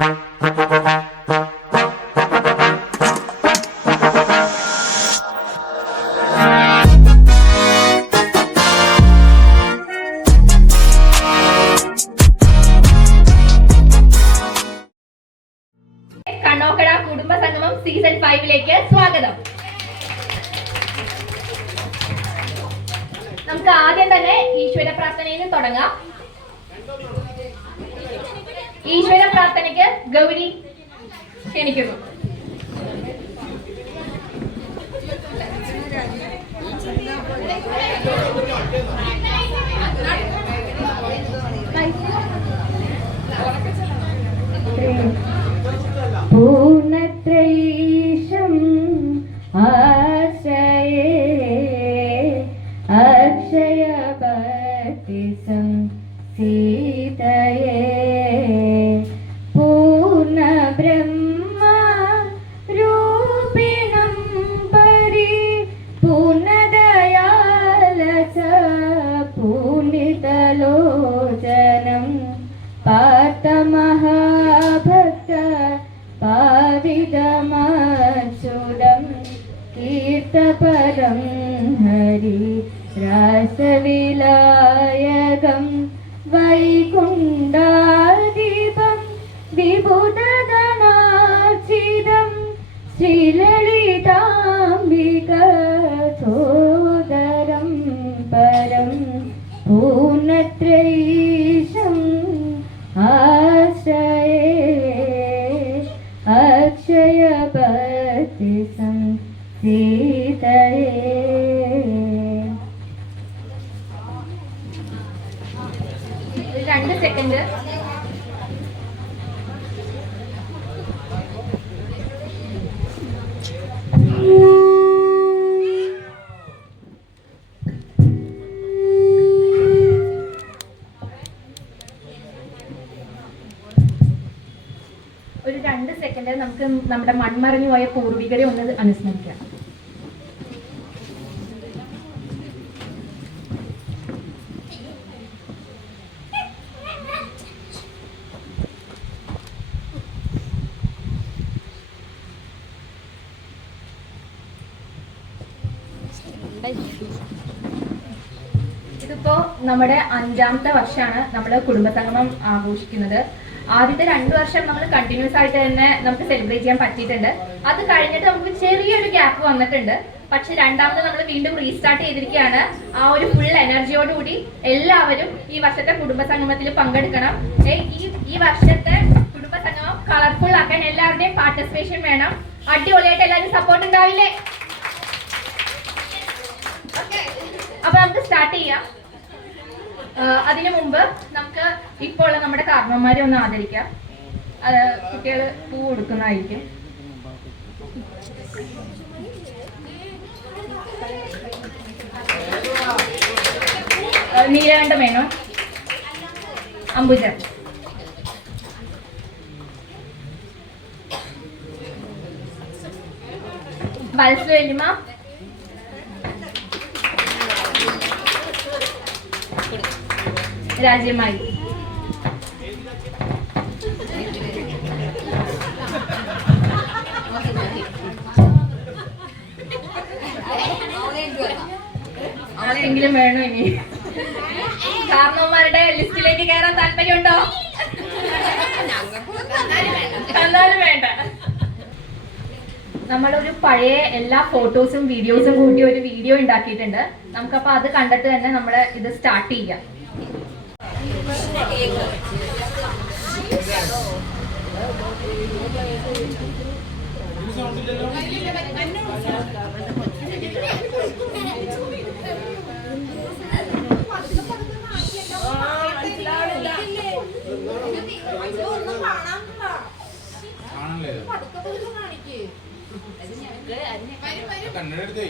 കണ്ണോക്കട കുടുംബ സംഗമം സീസൺ 5ലേക്ക് സ്വാഗതം. നമുക്ക് ആദ്യം തന്നെ ഈശ്വര പ്രാർത്ഥനയിൽ തുടങ്ങാം. ഈശ്വര പ്രാർത്ഥനയ്ക്ക് ഗൗരി ക്ഷണിക്കുന്നു. പൂർണ്ണത്രയീശം ആശ്രയേ അക്ഷയഭക്തിസം സീതയേ പൂർണ്ണബ്രഹ്മ രൂപിണം പരിപൂർണദയാലസ പൂർണിതലോചനം പാർത്ഥമഹാഭക്ത പാവിതമച്യുതം കീർത്തപരം ഹരി രാസവിലായകം വൈകുണ്ഠാധിപം വിബുധഗണാർച്ചിതം ശ്രീലളിതാംബികസോദരം പരം പൂർണ്ണത്രയീശം ആശ്രയേ അക്ഷയഭക്തിസം സീതയേ. ഒരു 2 സെക്കൻഡ്. ഒരു 2 സെക്കൻഡ് നമുക്ക് നമ്മുടെ മൺമറഞ്ഞു പോയ പൂർവികരെ ഒന്ന് അനുസ്മരിക്കാം. ഇതിപ്പോ നമ്മുടെ 5ാമത്തെ വർഷമാണ് നമ്മൾ കുടുംബസംഗമം ആഘോഷിക്കുന്നത്. ആദ്യത്തെ 2 വർഷം നമ്മൾ കണ്ടിന്യൂസ് ആയിട്ട് തന്നെ നമുക്ക് സെലിബ്രേറ്റ് ചെയ്യാൻ പറ്റിയിട്ടുണ്ട്. അത് കഴിഞ്ഞിട്ട് നമുക്ക് ചെറിയൊരു ഗ്യാപ്പ് വന്നിട്ടുണ്ട്. പക്ഷെ രണ്ടാമത് നമ്മൾ വീണ്ടും റീസ്റ്റാർട്ട് ചെയ്തിരിക്കുകയാണ്. ആ ഒരു ഫുൾ എനർജിയോടുകൂടി എല്ലാവരും ഈ വർഷത്തെ കുടുംബസംഗമത്തിൽ പങ്കെടുക്കണം. ഈ വർഷത്തെ കുടുംബസംഗമം കളർഫുൾ ആക്കാൻ എല്ലാവരുടെയും പാർട്ടിസിപ്പേഷൻ വേണം. അടിപൊളിയായിട്ട് എല്ലാവരും സപ്പോർട്ട് ഉണ്ടാവില്ലേ? അപ്പൊ നമുക്ക് സ്റ്റാർട്ട് ചെയ്യാം. അതിനു മുമ്പ് നമുക്ക് ഇപ്പോൾ ഉള്ള നമ്മുടെ കാരണവന്മാരെ ഒന്ന് ആദരിക്കാം. കുട്ടികൾ പൂ കൊടുക്കുന്നതായിരിക്കും. നീലകണ്ഠ മേനോൻ, അംബുജ, വത്സലിമ, രാജ്യമായി, ആരെങ്കിലും വേണോ ഇനി? കാരണവന്മാരുടെ ലിസ്റ്റിലേക്ക് കയറാൻ താല്പര്യമുണ്ടോ? എന്നാലും വേണ്ട. നമ്മളൊരു പഴയ എല്ലാ ഫോട്ടോസും വീഡിയോസും കൂട്ടി ഒരു വീഡിയോ ഉണ്ടാക്കിയിട്ടുണ്ട്. നമുക്കപ്പോൾ അത് കണ്ടിട്ട് തന്നെ നമ്മൾ ഇത് സ്റ്റാർട്ട് ചെയ്യാം. കണ്ണെടുത്തേ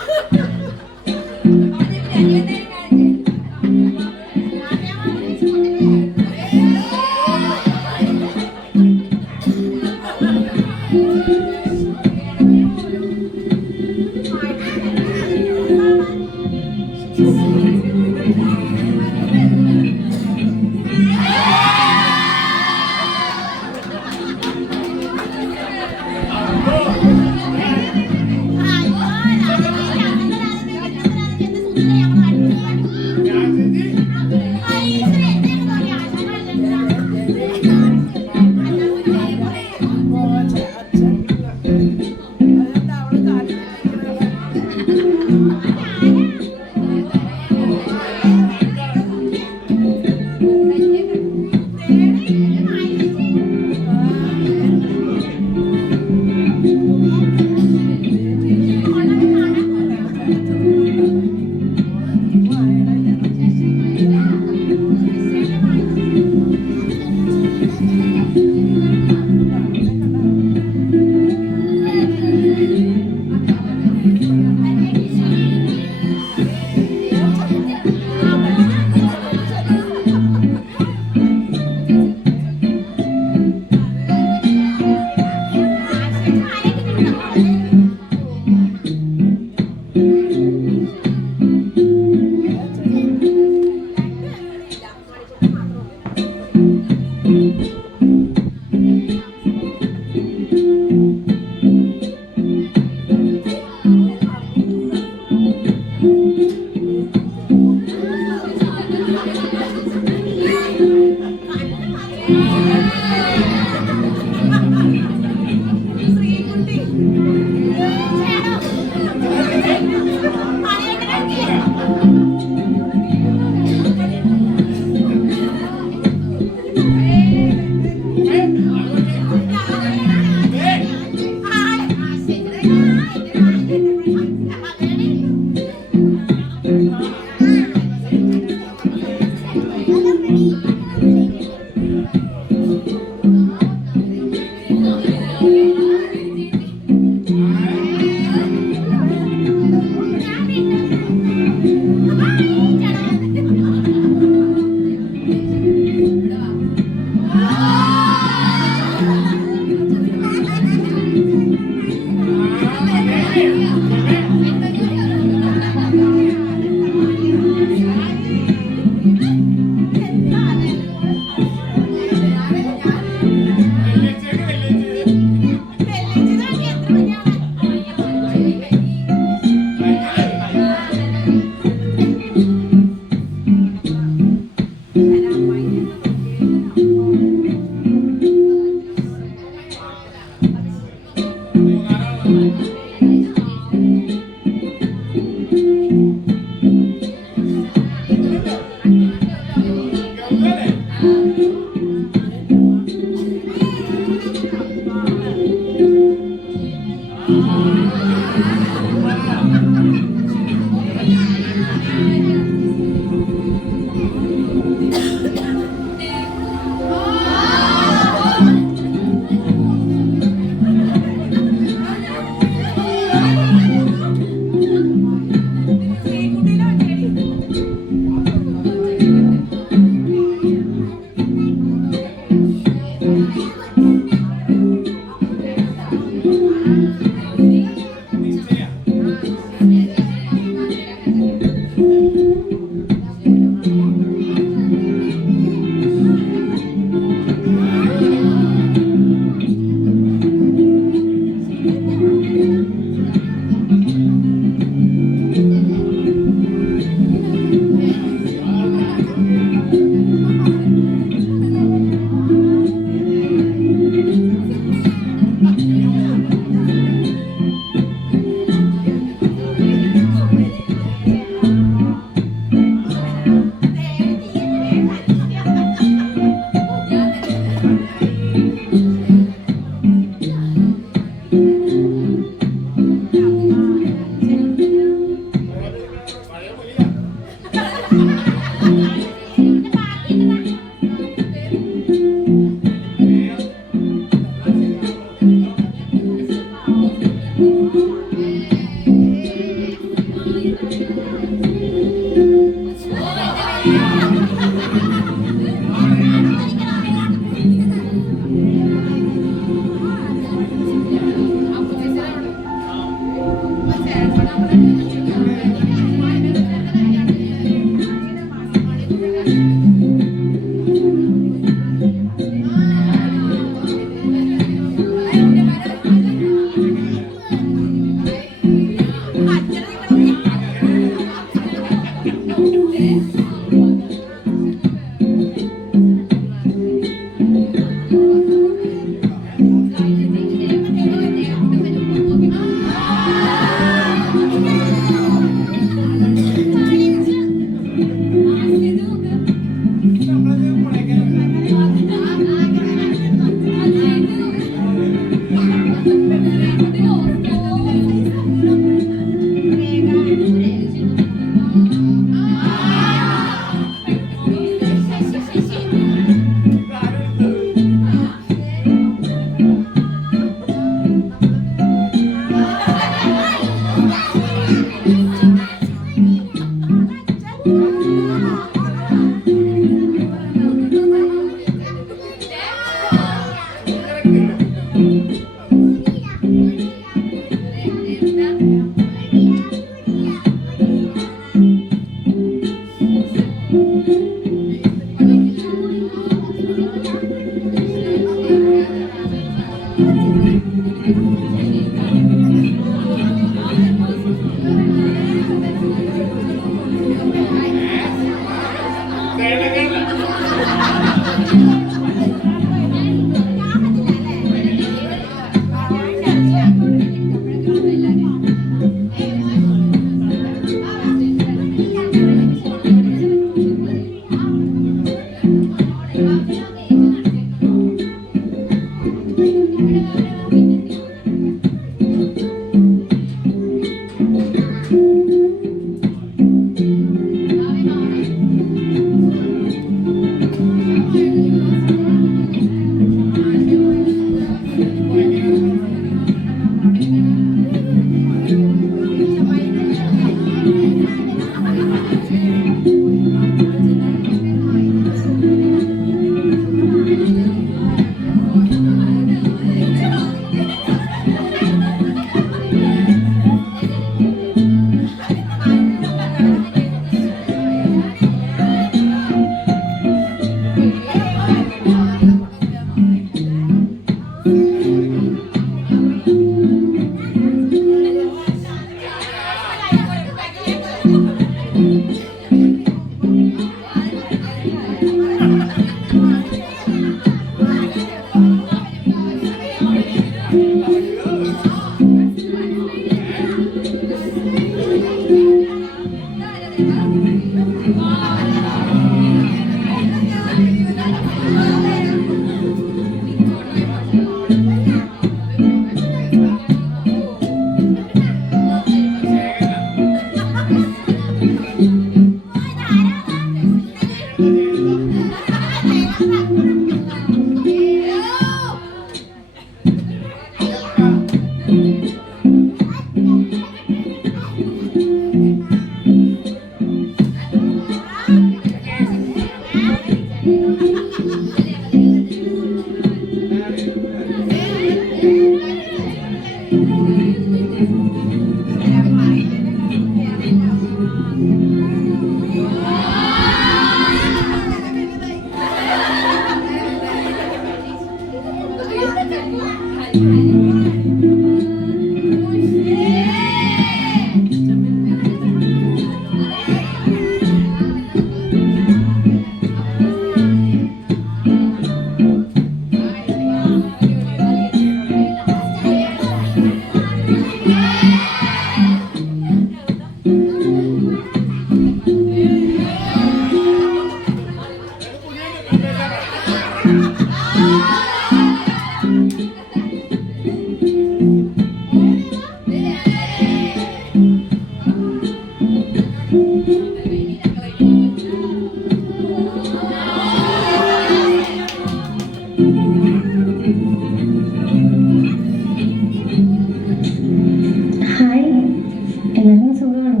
എല്ലാവർക്കും സുഖമാണ്.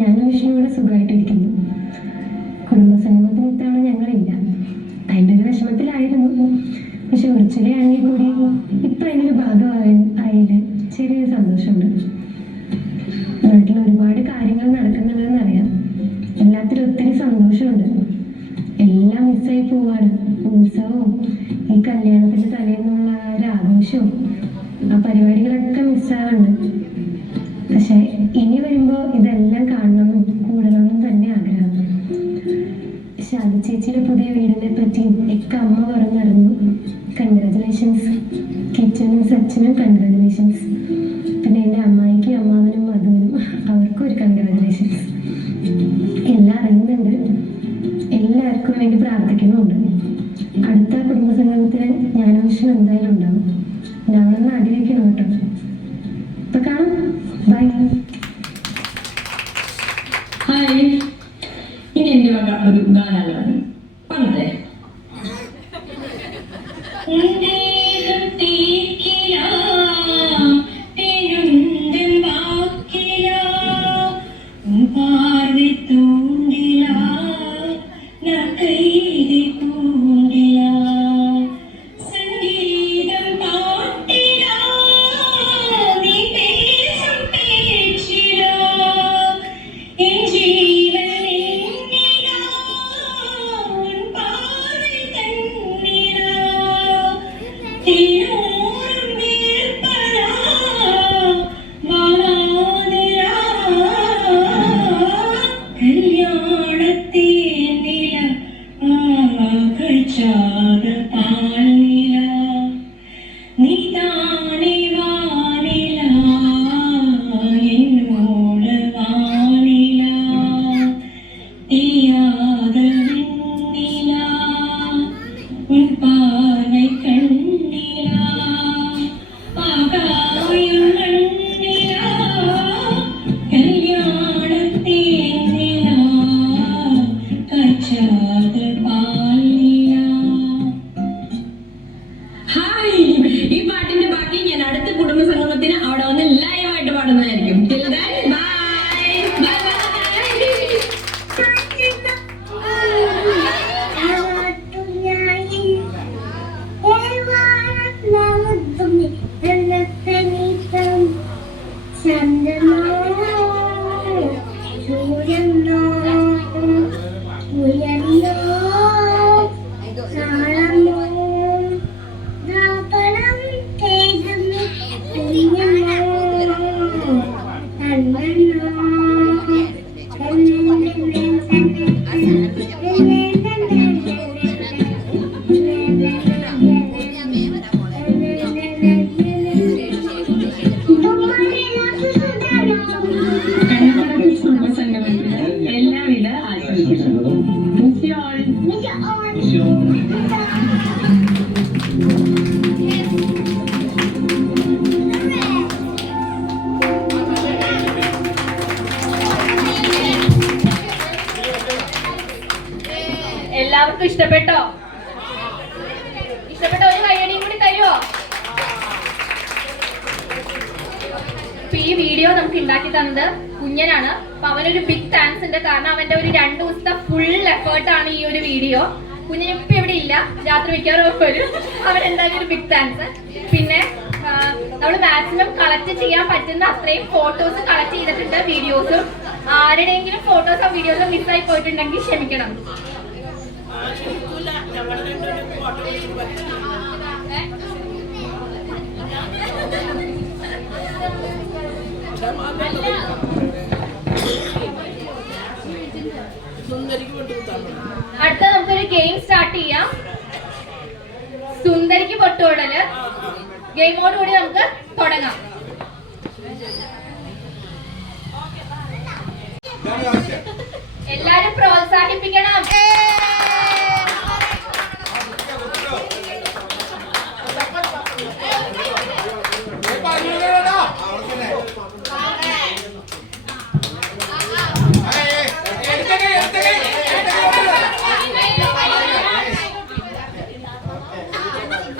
ഞാനും വിഷ്ണുവിടെ സുഖമായിട്ടിരിക്കുന്നു. കുടുംബസംഗമത്തിന് ഇത്തവണ ഞങ്ങളില്ല. അതിൻ്റെ ഒരു വിഷമത്തിലായിരുന്നു. പക്ഷെ വിർച്വലി ആണെങ്കിൽ കൂടി ഇപ്പം അതിനൊരു ഭാഗമായതിൽ ചെറിയൊരു സന്തോഷമുണ്ട്. നാട്ടിൽ ഒരുപാട് കാര്യങ്ങൾ നടക്കുന്നുണ്ടെന്നറിയാം. എല്ലാത്തിലും ഒത്തിരി സന്തോഷമുണ്ട്. എല്ലാം മിസ്സായി പോവാണ്. ഉത്സവവും ഈ കല്യാണത്തിൻ്റെ തലേന്നുള്ള ഒരു ആഘോഷവും ആ പരിപാടികളൊക്കെ മിസ്സാവുന്നുണ്ട്. പക്ഷെ ഇനി വരുമ്പോൾ ഇതെല്ലാം കാണണമെന്നും കൂടണമെന്നും തന്നെ ആഗ്രഹം. ശാലു ചേച്ചിയുടെ പുതിയ വീടിനെ പറ്റി ഒക്കെ അമ്മ പറഞ്ഞറിഞ്ഞു. Congratulations കിച്ചനും സച്ചിനും, congratulations. പിന്നെ എൻ്റെ അമ്മായിക്കും അമ്മാവനും മധുവിനും അവർക്കും ഒരു കൺഗ്രാജുലേഷൻസ്. എല്ലാം അറിയുന്നുണ്ട്. എല്ലാവർക്കും വേണ്ടി പ്രാർത്ഥിക്കുന്നുമുണ്ട്. അടുത്ത കുടുംബസംഗമത്തിന് ഞാനും വിഷയം എന്തായാലും ഉണ്ടാവും. ഞങ്ങളൊന്ന് അടിവെക്കണം കേട്ടോ. ഇപ്പൊ കാണാം. ബൈ. ഹായ്, ഇനി എൻ്റെ വക ഒരു ഗാനാണ് പണ്ടേ. എല്ലാവർക്കും ഇഷ്ടപ്പെട്ടോ? ഇഷ്ടപ്പെട്ടോ? ഒരു കയ്യടിയും കൂടി തരുമോ? ഈ വീഡിയോ നമുക്ക് ഉണ്ടാക്കി തന്നത് കുഞ്ഞനാണ്. അപ്പൊ അവനൊരു ബിഗ് താങ്ക്സ് ഉണ്ട്. കാരണം അവന്റെ ഒരു 2 ദിവസത്തെ ഫുൾ എഫേർട്ടാണ് ഈ ഒരു വീഡിയോ. കുഞ്ഞൻ ഇപ്പൊ ഇവിടെ ഇല്ല, രാത്രി മിക്കവാറും വരും. അവൻ എന്തായാലും ഒരു ബിഗ് താങ്ക്സ്. പിന്നെ നമ്മൾ മാക്സിമം കളക്ട് ചെയ്യാൻ പറ്റുന്ന അത്രയും ഫോട്ടോസ് കളക്ട് ചെയ്തിട്ടുണ്ട്, വീഡിയോസും. ആരുടെയെങ്കിലും ഫോട്ടോസോ വീഡിയോസോ മിസ്സായി പോയിട്ടുണ്ടെങ്കിൽ ക്ഷമിക്കണം. അടുത്ത നമുക്കൊരു ഗെയിം സ്റ്റാർട്ട് ചെയ്യാം. സുന്ദരിക്ക് പൊട്ടുകൊടല് ഗെയിമോടുകൂടി നമുക്ക് തുടങ്ങാം. എല്ലാരും പ്രോത്സാഹിപ്പിക്കണം.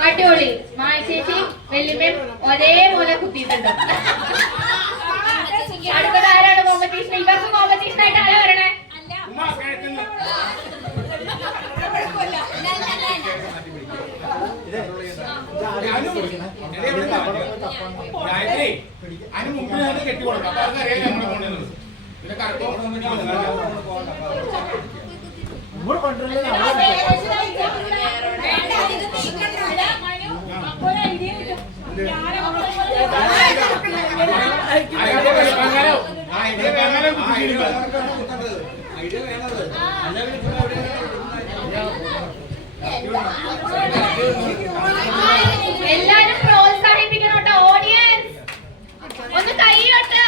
അടിപൊളി. മായ ചേച്ചി വെല്ലുമ്മയും ഒരേപോലെ കുത്തിയിട്ടുണ്ട്. അടുത്തത് ആരാണ് കോമ്പറ്റീഷൻ? ഇവർക്ക് കോമ്പറ്റീഷൻ ആയിട്ട് ആരാ വരണേ? എല്ലാരും പ്രോത്സാഹിപ്പിക്കണം കേട്ടോ. ഓഡിയൻസ് ഒന്ന് കൈകൊട്ട്.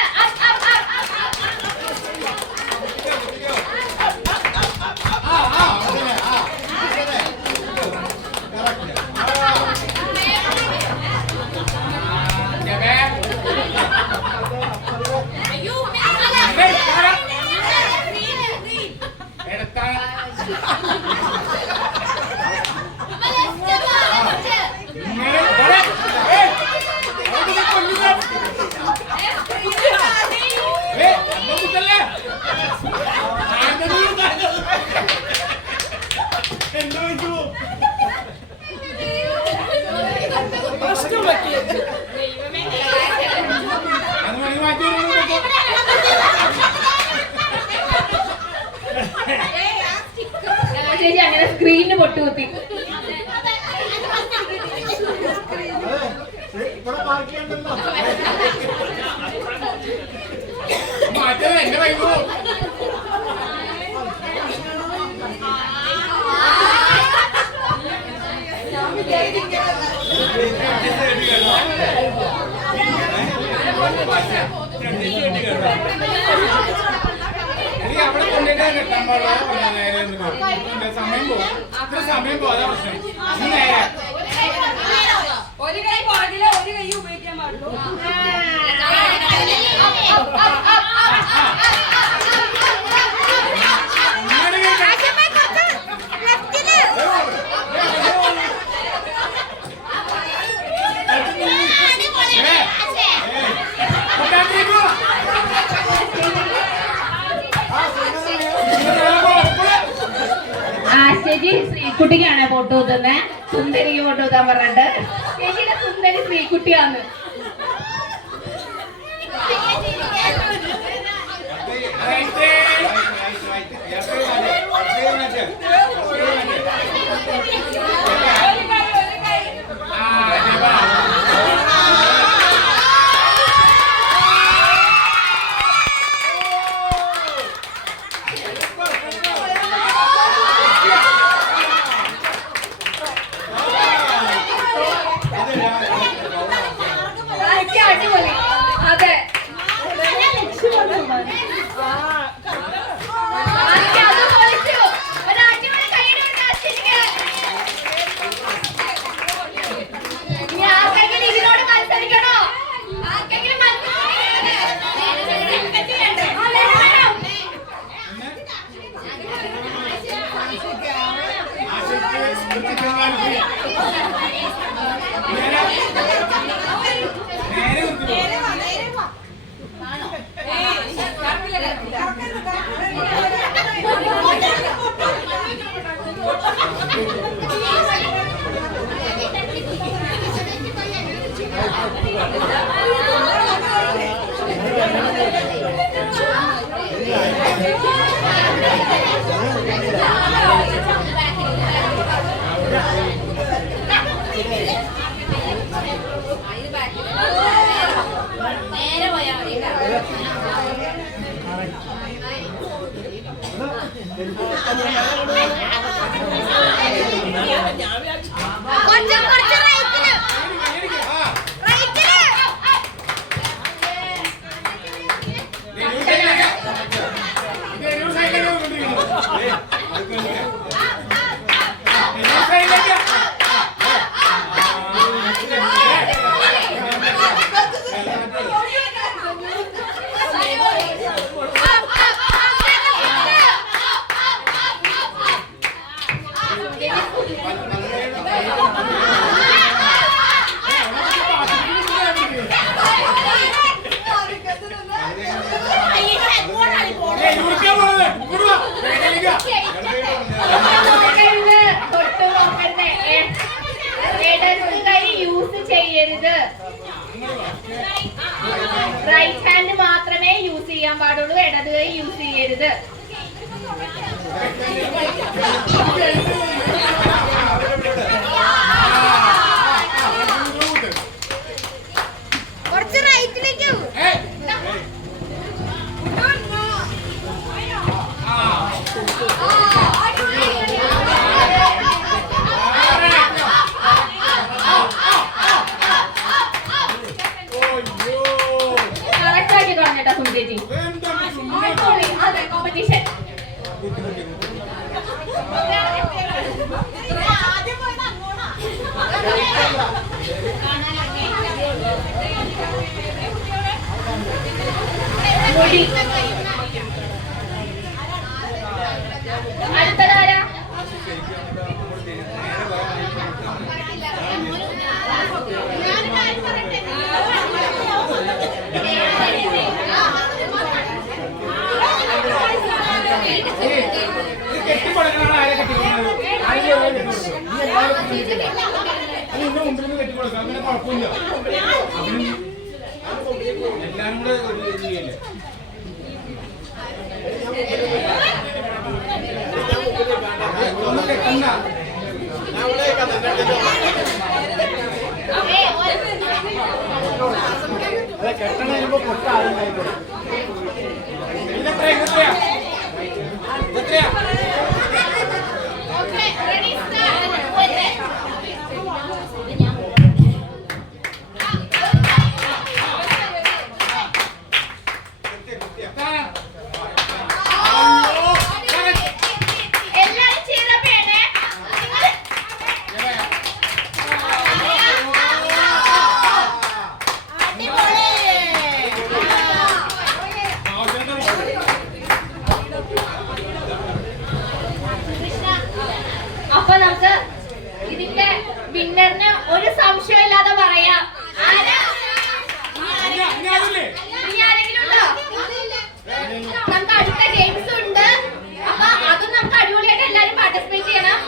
ചേച്ചി അങ്ങനെ സ്ക്രീനിന് പൊട്ടുകുത്തി. സമയം പോകാൻ പ്രശ്നം. ഒരു കൈ പാടില്ല, ഒരു കൈ ഉപയോഗിക്കാൻ പാടുള്ളൂ. ചേച്ചി ശ്രീകുട്ടിക്കാണ് ഫോട്ടോ തന്നെ. സുന്ദരിക്ക് ഫോട്ടോ താൻ പറഞ്ഞിട്ട് ചേച്ചിയുടെ സുന്ദരി ശ്രീകുട്ടിയാന്ന്. അടിപൊളി. അതെ അത് പൊളിച്ചു. ഒരു അടിപൊളി കൈയ്യടി കൊടുക്കാം. ഇനി ആർക്കെങ്കിലും ഇതിനോട് മത്സരിക്കണോ? ആർക്കെങ്കിലും Thank you. നേരെ പോയാ മതി കുറച്ച് റൈറ്റില് യൂസ് ചെയ്യരുത്. റൈറ്റ് ഹാൻഡ് മാത്രമേ യൂസ് ചെയ്യാൻ പാടുള്ളൂ, ഇടത് കൈ യൂസ് ചെയ്യരുത്. കുറച്ച് റൈറ്റിലേക്ക് കറക്റ്റ് ആക്കി കളഞ്ഞേട്ടാ സുന്ദരി. അതെ കോമ്പറ്റീഷൻ. അടുത്തതാരാ? കെട്ടിപ്പടങ്ങാണ് ആരെ കെട്ടിക്കൊടുക്കുന്നത്? ഇന്ന് മുമ്പിൽ കെട്ടിക്കൊടുക്കുക, അങ്ങനെ കുഴപ്പമില്ല. എല്ലാരും കൂടെ ചെയ്യല്ലേ? ഒന്ന് കെട്ടണ്ട. കെട്ടണ പൊട്ട ആരും കഴിക്കും. എത്രയാ എല്ലാരും ചെയ്തപ്പേണേ അപ്പൊ നമുക്ക് ഇതിന്റെ വിന്നറിന് ഒരു സംശയമില്ലാതെ പറയാം. ആരാ? ഇനി ആരെങ്കിലും ഉണ്ടോ? നമുക്ക് അടുത്ത ഗെയിംസ് ഉണ്ട്. അപ്പൊ അതും നമുക്ക് അടിപൊളിയായിട്ട് എല്ലാരും പാർട്ടിസിപ്പേറ്റ് ചെയ്യണം.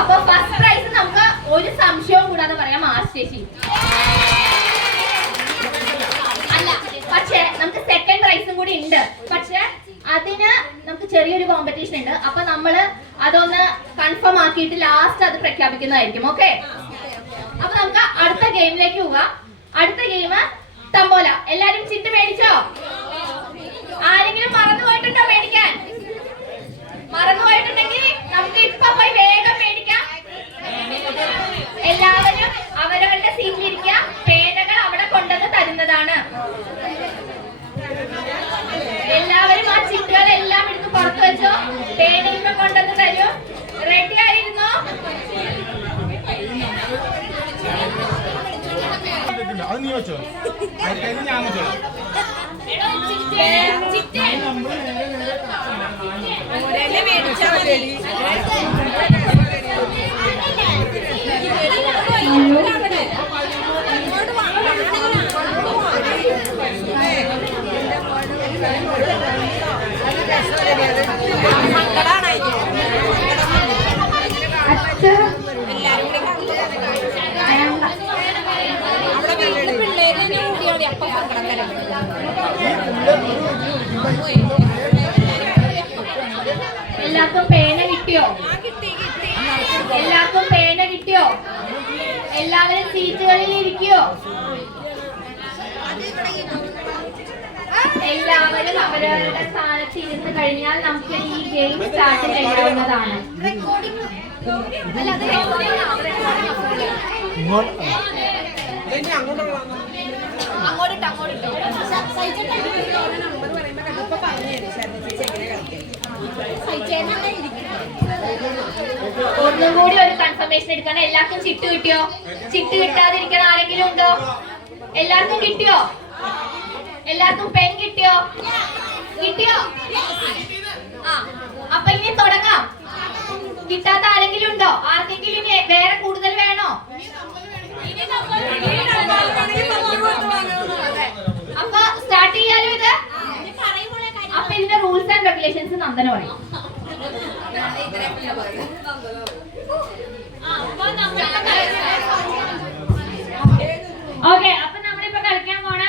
അപ്പൊ ഫസ്റ്റ് പ്രൈസ് നമുക്ക് ഒരു സംശയവും കൂടാതെ പറയാം, ആശേഷി. അല്ല, പക്ഷേ നമുക്ക് സെക്കൻഡ് പ്രൈസും കൂടി ഉണ്ട്. പക്ഷെ അതിന് നമുക്ക് ചെറിയൊരു കോമ്പറ്റീഷൻ ഉണ്ട്. അപ്പൊ നമ്മള് അതൊന്ന് കൺഫേം ആക്കിയിട്ട് ലാസ്റ്റ് അത് പ്രഖ്യാപിക്കുന്നതായിരിക്കും. ഓക്കെ, അപ്പൊ നമുക്ക് അടുത്ത ഗെയിമിലേക്ക് പോവാം. അടുത്ത ഗെയിം തമ്പോല. എല്ലാരും ചിട്ട് മേടിച്ചോ? ആരെങ്കിലും മറന്നു പോയിട്ടുണ്ടോ മേടിക്കാൻ? മറന്നു പോയിട്ടുണ്ടെങ്കിൽ നമുക്ക് ഇപ്പൊ പോയി വേഗം മേടിക്കാം. എല്ലാവരും അവരവരുടെ സീറ്റിലിരിക്കാം. പേനകൾ അവിടെ കൊണ്ടുവന്ന് തരുന്നതാണ്. എല്ലാവരും ആ ചിട്ടുകളെല്ലാം എടുത്ത് പുറത്തു വെച്ചോ. പേനയൊക്കെ കൊണ്ടുവന്ന് തരും. റെഡി ആയിരുന്നോ? വെച്ചോ അതിൽ ഞാൻ വെച്ചോളാം എല്ലാവർക്കും പേന കിട്ടിയോ? എല്ലാവർക്കും പേന കിട്ടിയോ? എല്ലാവരും സീറ്റുകളിൽ ഇരിക്കോ? എല്ലാവരും അവരവരുടെ സ്ഥാനത്ത് ഇരുന്ന് കഴിഞ്ഞാൽ നമുക്ക് ഈ ഗെയിം സ്റ്റാർട്ട് ചെയ്യാവുന്നതാണ്. ഒന്നും കൂടി ഒരു കൺഫർമേഷൻ എടുക്കണം. എല്ലാവർക്കും ചിട്ട് കിട്ടിയോ? ചിട്ട് കിട്ടാതിരിക്കുന്ന ആരെങ്കിലും ഉണ്ടോ? എല്ലാവർക്കും കിട്ടിയോ? എല്ലാവർക്കും പെൻ കിട്ടിയോ? കിട്ടിയോ? അപ്പൊ ഇനി തുടങ്ങാം. കിട്ടാത്ത ആരെങ്കിലും ഉണ്ടോ? ആർക്കെങ്കിലും ഇനി വേറെ കൂടുതൽ വേണോ? അപ്പൊ സ്റ്റാർട്ട് ചെയ്യാലോ ഇത്. അപ്പൊ ഇതിന്റെ റൂൾസ് ആൻഡ് റെഗുലേഷൻസ് നന്ദന പറയും. ഓക്കെ, അപ്പൊ നമ്മളിപ്പോ കളിക്കാൻ പോണ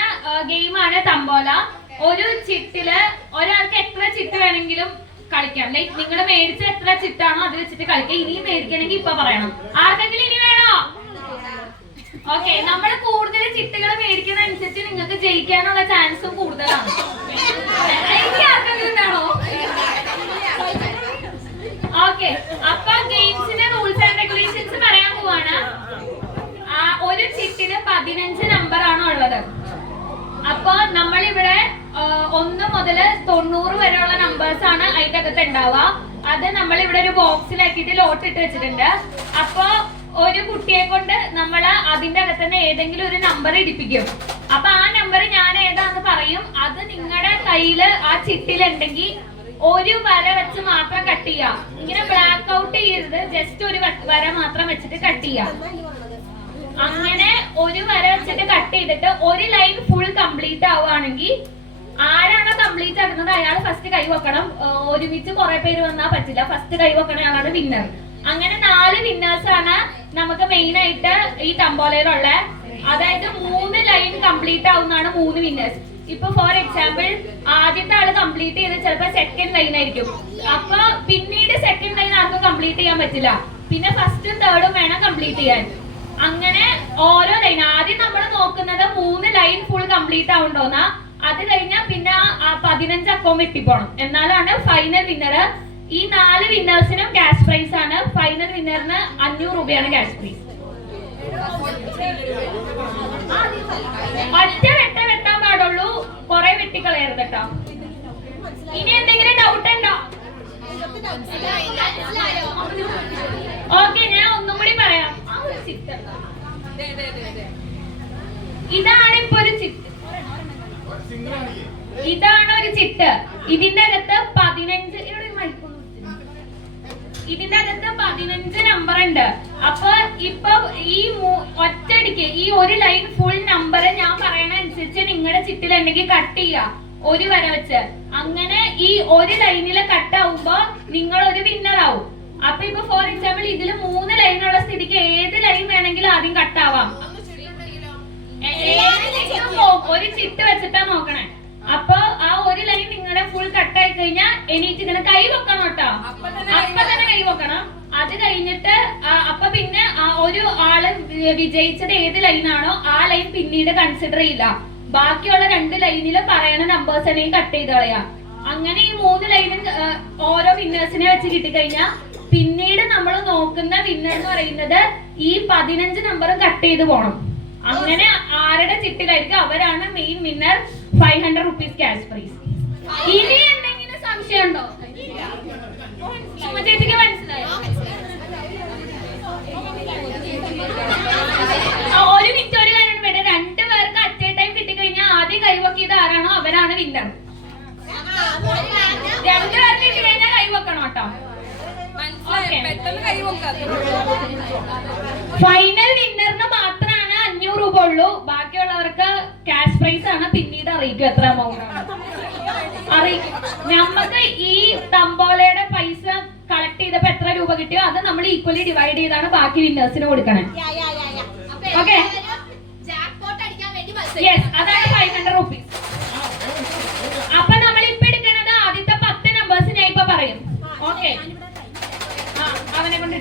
ഗെയിമാണ് തമ്പോല. ഒരു ചിട്ടില് ഒരാൾക്ക് എത്ര ചിട്ട് വേണമെങ്കിലും കളിക്കാം. ലൈക്ക് നിങ്ങൾ മേടിച്ച എത്ര ചിട്ടാണോ അത് വെച്ചിട്ട് കളിക്കാം. ഇനിയും മേടിക്കണമെങ്കിൽ ഇപ്പൊ പറയണം. ആർക്കെങ്കിലും ഇനി വേണോ? ഓക്കെ, നമ്മൾ കൂടുതൽ ചിട്ടുകൾ മേടിക്കുന്ന അനുസരിച്ച് നിങ്ങൾക്ക് ജയിക്കാനുള്ള ചാൻസും കൂടുതലാണ്. എനിക്ക് ആർക്കെങ്കിലും വേണോ? ഓക്കെ, അപ്പൊ ഗെയിംസിന്റെ റൂൾസ് ആൻഡ് റെഗുലേഷൻസ് പറയാൻ പോവാണ്. ഒരു ചിട്ടില് 15 നമ്പർ ആണ് ഉള്ളത്. അപ്പൊ നമ്മളിവിടെ 1 മുതൽ 90 വരെയുള്ള നമ്പേഴ്സ് ആണ് അതിന്റെ അകത്ത് ഉണ്ടാവുക. അത് നമ്മളിവിടെ ഒരു ബോക്സിലാക്കിയിട്ട് ലോട്ട് ഇട്ട് വെച്ചിട്ടുണ്ട്. അപ്പൊ ഒരു കുട്ടിയെ കൊണ്ട് നമ്മൾ അതിന്റെ അകത്ത് തന്നെ ഏതെങ്കിലും ഒരു നമ്പർ ഇടിപ്പിക്കും. അപ്പൊ ആ നമ്പർ ഞാൻ ഏതാന്ന് പറയും. അത് നിങ്ങളുടെ കയ്യില് ആ ചിട്ടിലുണ്ടെങ്കിൽ ഒരു വര വെച്ച് മാത്രം കട്ട് ചെയ്യാം. ഇങ്ങനെ ബ്ലാക്ക് ഔട്ട് ചെയ്യരുത്. ജസ്റ്റ് ഒരു വര മാത്രം വെച്ചിട്ട് കട്ട് ചെയ്യാം. അങ്ങനെ ഒരു വര വെച്ചിട്ട് കട്ട് ചെയ്തിട്ട് ഒരു ലൈൻ ഫുൾ കംപ്ലീറ്റ് ആവുകയാണെങ്കിൽ ആരാണോ കംപ്ലീറ്റ് ആക്കുന്നത് അയാൾ ഫസ്റ്റ് കൈ വെക്കണം. ഒരുമിച്ച് കുറെ പേര് വന്നാൽ പറ്റില്ല. ഫസ്റ്റ് കൈ വെക്കണ ആളാണ് വിന്നർ. അങ്ങനെ 4 വിന്നേഴ്സ് ആണ് നമുക്ക് മെയിൻ ആയിട്ട് ഈ തമ്പോലയിലുള്ള. അതായത് 3 ലൈൻ കംപ്ലീറ്റ് ആവുന്നതാണ് 3 വിന്നേഴ്സ്. ഇപ്പൊ ഫോർ എക്സാമ്പിൾ ആദ്യത്തെ ആള് കംപ്ലീറ്റ് ചെയ്ത് ചിലപ്പോ സെക്കൻഡ് ലൈൻ ആയിരിക്കും. അപ്പൊ പിന്നീട് സെക്കൻഡ് ലൈൻ ആർക്കും കംപ്ലീറ്റ് ചെയ്യാൻ പറ്റില്ല. പിന്നെ ഫസ്റ്റും തേർഡും വേണം കംപ്ലീറ്റ് ചെയ്യാൻ. അങ്ങനെ ഓരോ ലൈൻ ആദ്യം നമ്മൾ നോക്കുന്നത് 3 ലൈൻ ഫുൾ കംപ്ലീറ്റ് ആവുണ്ടോന്നാ. അത് കഴിഞ്ഞാൽ പിന്നെ 15 അക്കവും വെട്ടിപ്പോണം. എന്നാലാണ് ഫൈനൽ വിന്നർ. ഈ 4 വിന്നേഴ്സിനും ക്യാഷ് പ്രൈസ് ആണ്. ഫൈനൽ വിന്നറിന് 500 രൂപയാണ് ക്യാഷ് പ്രൈസ്. ഒറ്റ വെട്ടാൻ പാടുള്ളൂ. കുറെ വെട്ടിക്കളയരുത് കേട്ടോ. ഇനി എന്തെങ്കിലും ഡൗട്ട് ഉണ്ടോ? ഓക്കെ, ഞാൻ ഒന്നും കൂടി പറയാം. ഇതാണ് ഇപ്പൊ ഒരു ചിട്ട്. ഇതാണ് ഒരു ചിട്ട്. ഇതിന്റെ അകത്ത് 15 നമ്പർ ഉണ്ട്. അപ്പൊ ഇപ്പൊ ഈ ഒറ്റടിക്ക് ഈ ഒരു ലൈൻ ഫുൾ നമ്പർ ഞാൻ പറയണ അനുസരിച്ച് നിങ്ങളുടെ ചിട്ടിലുണ്ടെങ്കിൽ കട്ട് ചെയ്യാ ഒരു വര വെച്ച്. അങ്ങനെ ഈ ഒരു ലൈനില് കട്ട് ആവുമ്പോ നിങ്ങൾ ഒരു വിന്നർ ആവും. അപ്പൊ ഇപ്പൊ ഫോർ എക്സാമ്പിൾ ഇതില് 3 ലൈനുള്ള സ്ഥിതിക്ക് ഏത് ലൈൻ വേണമെങ്കിലും ആദ്യം കട്ടാവാം. ഒരു ചിട്ട് വെച്ചിട്ടാ നോക്കണേ. അപ്പൊ ആ ഒരു ലൈൻ നിങ്ങളുടെ ഫുൾ കട്ടായി കഴിഞ്ഞാൽ എണീറ്റ് ഇങ്ങനെ കൈ വെക്കണം കേട്ടോ. അപ്പൊ തന്നെ കൈ വെക്കണം. അത് കഴിഞ്ഞിട്ട് അപ്പൊ പിന്നെ ഒരു ആള് വിജയിച്ചത് ഏത് ലൈനാണോ ആ ലൈൻ പിന്നീട് കൺസിഡർ ചെയ്യില്ല. ബാക്കിയുള്ള 2 ലൈനില് പറയണ നമ്പേഴ്സിനെ കട്ട് ചെയ്ത് കളയാം. അങ്ങനെ ഈ 3 ലൈനും ഓരോ വിന്നേഴ്സിനെ വെച്ച് കിട്ടിക്കഴിഞ്ഞാൽ പിന്നീട് നമ്മൾ നോക്കുന്ന വിന്നർ എന്ന് പറയുന്നത് ഈ 15 നമ്പറും കട്ട് ചെയ്ത് പോണം. അങ്ങനെ ആരുടെ ചിട്ടിലായിരിക്കും അവരാണ് main winner. 500 rupees cash prize. ഇനി എന്തെങ്കിലും സംശയം ഉണ്ടോ? ചേച്ചിക്ക് മനസ്സിലായോ? ഒരു മിനിറ്റ്, ഒരു കാര്യം വേണ്ട. 2 പേർക്ക് ഓക്കെ, ഫൈനൽ വിന്നറിന് മാത്രമാണ് 500 രൂപ ഉള്ളൂ. ബാക്കിയുള്ളവർക്ക് ക്യാഷ് പ്രൈസ് ആണ്. പിന്നീട് അറിയിക്കും എത്ര എമൗണ്ട് ആണ് അറിയിക്കും. നമുക്ക് ഈ തമ്പോലയുടെ പൈസ കളക്ട് ചെയ്തപ്പോ എത്ര രൂപ കിട്ടിയോ അത് നമ്മൾ ഈക്വലി ഡിവൈഡ് ചെയ്താണ് ബാക്കി വിന്നേഴ്സിന് കൊടുക്കണേ. ഓക്കെ, യെസ്, അതാണ് 500 റുപ്പീസ്. അപ്പൊ നമ്മൾ ഇപ്പൊ എടുക്കുന്നത് ആദ്യത്തെ 10 നമ്പേഴ്സ് ഞാൻ ഇപ്പൊ പറയും. ഓക്കെ, അവനെ കൊണ്ട്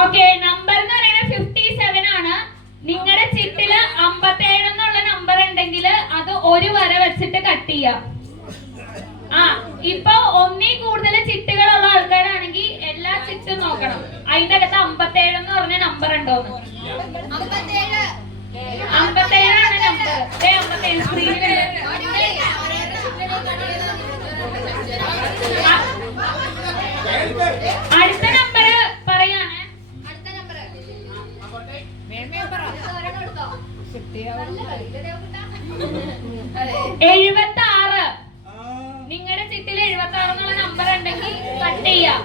ഓക്കെ. നമ്പർ എന്ന് പറയുന്നത് 57 ആണ്. നിങ്ങളുടെ ചിട്ടില് 57 എന്നുള്ള നമ്പർ ഉണ്ടെങ്കിൽ അത് ഒരു വര വെച്ചിട്ട് കട്ട് ചെയ്യാം. ഇപ്പൊ ഒന്നിൽ കൂടുതൽ ചിട്ടുകളുള്ള ആൾക്കാരാണെങ്കിൽ എല്ലാ ചിട്ടും നോക്കണം. അതിന്റെ അകത്ത് 57 എന്ന് പറഞ്ഞ നമ്പർ ഉണ്ടോന്ന്. 57 ആണ് നമ്പർ. 57 സ്ക്രീനിൽ. അടുത്ത നമ്പർ പറയാണ്. 76. നിങ്ങളുടെ ചിട്ടിൽ 76 എന്നുള്ള നമ്പർ ഉണ്ടെങ്കിൽ കട്ട് ചെയ്യാം.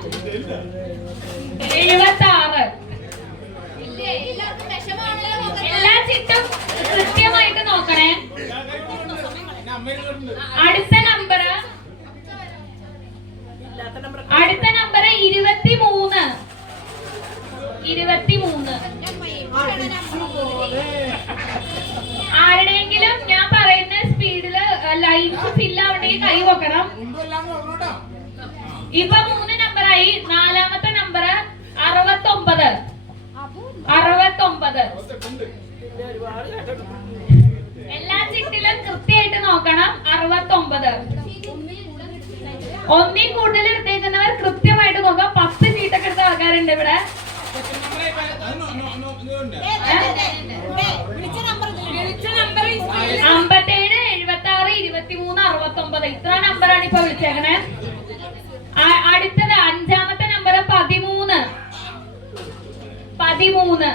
76. എല്ലാ ചിട്ടും കൃത്യമായിട്ട് നോക്കണേ. അടുത്ത നമ്പർ 23. 23. ആരുടെയെങ്കിലും ഞാൻ പറയുന്ന സ്പീഡില് ലൈൻസ് ഫില്ല് ആവണമെങ്കിൽ കൈ വെക്കണം. ഇപ്പൊ 3 നമ്പറായി. 4ാമത്തെ നമ്പർ 69. 69. എല്ലാ ചിട്ടിലും കൃത്യമായിട്ട് നോക്കണം. 69. ഒന്നിൽ കൂടുതൽ എടുത്തേക്കുന്നവർ കൃത്യമായിട്ട് നോക്കാം. 10 ചീട്ടൊക്കെ എടുത്ത ആൾക്കാരുണ്ട് ഇവിടെ. 57, 76, 23, 69 ഇത്ര നമ്പറാണ് ഇപ്പൊ വിളിച്ചേക്കണേ. അടുത്തത് 5ാമത്തെ നമ്പർ 13. 13.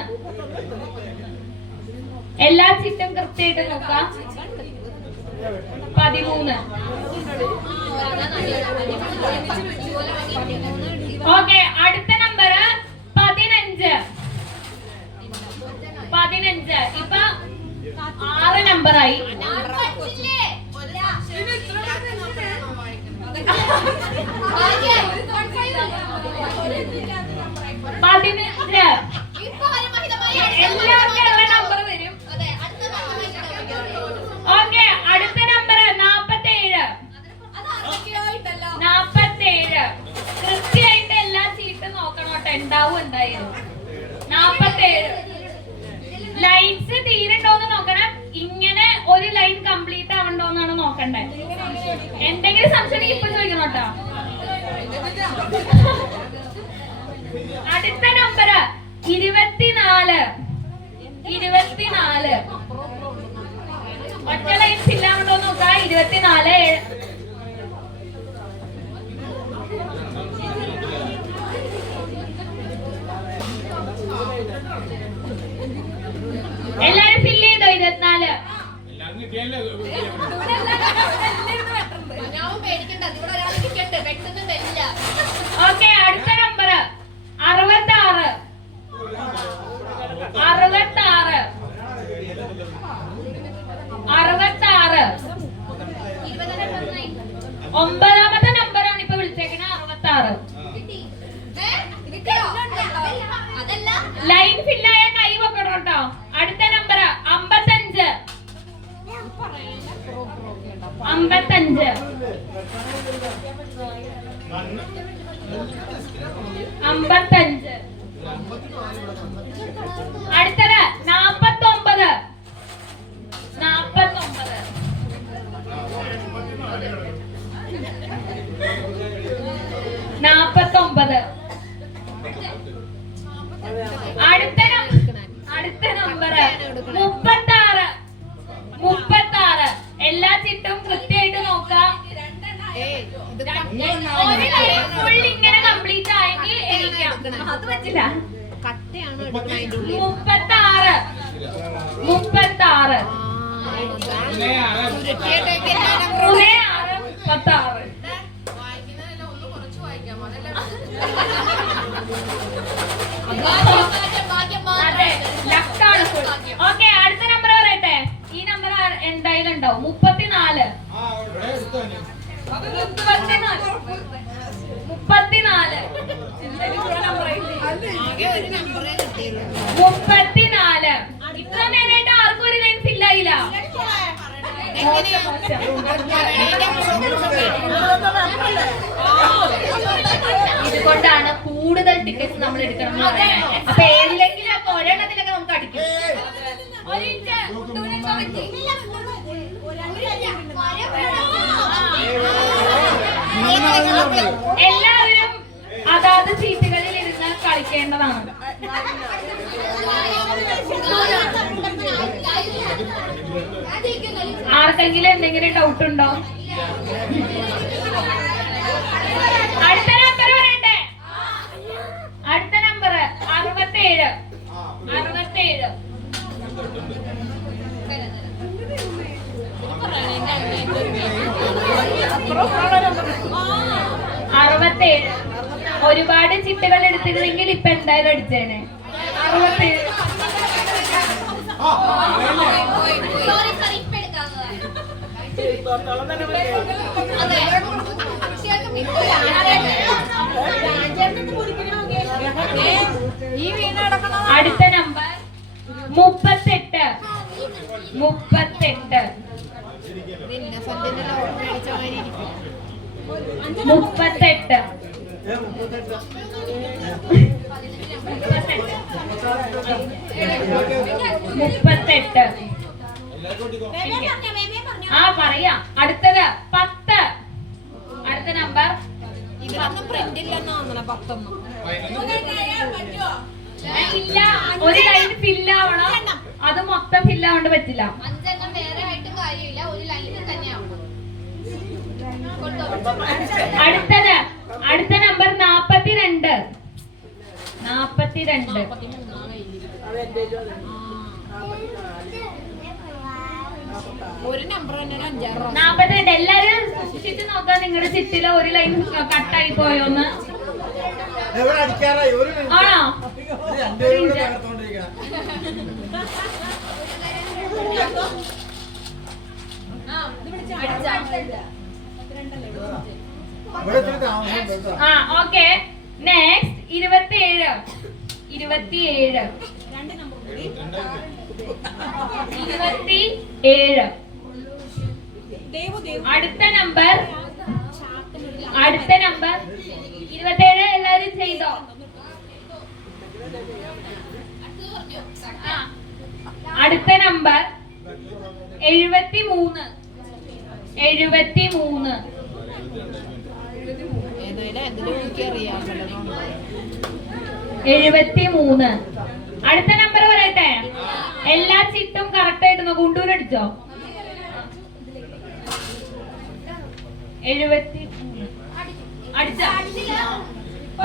എല്ലാ ചിറ്റും കൃത്യമായിട്ട് നോക്കാം. 13. ഓക്കെ, അടുത്ത നമ്പർ 15. 15. ഇപ്പൊ 6 നമ്പറായി. 15. എല്ലാവർക്കും ഉള്ള നമ്പർ വരും. ഓക്കെ, അടുത്ത നമ്പർ 47. 47. കൃത്യമായിട്ട് എല്ലാ ചീട്ടും നോക്കണോട്ടെ. ഉണ്ടാവും എന്തായാലും. 47. ലൈൻസ് തീരുണ്ടോന്ന് നോക്കണം. ഇങ്ങനെ ഒരു ലൈൻ കംപ്ലീറ്റ് ആവണ്ടോന്നാണ് നോക്കണ്ടേ. എന്തെങ്കിലും സംശയം ഇപ്പൊ ചോദിക്കണോട്ടോ. അടുത്ത നമ്പർ 24. 24. ഒറ്റ ലൈൻസ് ഇല്ലാണ്ടോ നോക്കാം. 24. എല്ലാരും ഫില്ല് ചെയ്തോ? 24. ഓക്കെ, അടുത്ത നമ്പർ 66. 66. 66. 9ാമത്തെ നമ്പറാണ് ഇപ്പൊ വിളിച്ചേക്കണേ. 66. ലൈൻ ഫില്ലായ കൈ വെക്കണം കേട്ടോ. അടുത്ത നമ്പർ 55. 55. 55. അടുത്തത് 49. 49. അടുത്ത നമ്പർ 36. 36. എല്ലാ ചിട്ടും കൃത്യമായിട്ട് നോക്കാം. ഫുൾ ഇങ്ങനെ കംപ്ലീറ്റ് ആയെങ്കിൽ എണീക്കാം. അത് പറ്റില്ല. 36. 36. 36. അതെ, ലക്കാണ് full. Okay, അടുത്ത നമ്പർ പറയട്ടെ. ഈ നമ്പർ എന്തായാലും ഉണ്ടാവും. 34. 34. ഇത്ര നേരമായിട്ട് ആർക്കും ഒരു ലൈൻ ഫിൽ ആയില്ല. ഇതുകൊണ്ടാണ് കൂടുതൽ ടിക്കറ്റ്സ് നമ്മൾ എടുക്കണം എന്ന് പറയുന്നത്. അപ്പൊ ഏതിലെങ്കിലും ഒക്കെ ഒരെണ്ണത്തിലൊക്കെ നമുക്ക് അടിക്കും. ഒരു മിനിറ്റ്. എല്ലാവരും അതാത് സീറ്റുകളിൽ ഇരുന്ന് കളിക്കേണ്ടതാണ്. ആർക്കെങ്കിലും എന്തെങ്കിലും ഡൗട്ട് ഉണ്ടോ? അടുത്ത നമ്പർ പറയട്ടെ. അടുത്ത നമ്പർ 67. 67. ഒരുപാട് ചിട്ടുകൾ എടുത്തിരുന്നെങ്കിൽ ഇപ്പൊ എന്തായാലും അടിച്ചേനെ. 67. അടുത്ത നമ്പർ 38. 38. 38. ആ പറയാ. അടുത്തത് 10. അടുത്ത നമ്പർ ഇല്ല. ഒരു ലൈൻ ഫില്ലാവണം. അത് മൊത്തം ഫില്ലാവാണ്ട് പറ്റില്ല. 5 വേറെ ആയിട്ട് കാര്യമില്ല, ഒരു ലൈനിൽ തന്നെയാവണം. അടുത്തത് അടുത്ത നമ്പർ 42. 42. ഒരു നമ്പർ തന്നെ 5-6. 42. എല്ലാരും സൂക്ഷിച്ചിട്ട് നോക്കാം നിങ്ങളുടെ ചിറ്റില് ഒരു ലൈൻ കട്ടായി പോയോന്ന്. ആണോ? ആ ഓക്കെ. നെക്സ്റ്റ് 27. 27. 27. അടുത്ത നമ്പർ 27 എല്ലാരും ചെയ്തോ? അടുത്ത നമ്പർ 73. 73. 73. അടുത്ത നമ്പർ പറയട്ടെ. എല്ലാ ചിട്ടും കറക്റ്റ് ആയിട്ട് നോക്കും. കൊണ്ടൂരടിച്ചോ? 73 അടിച്ചോ?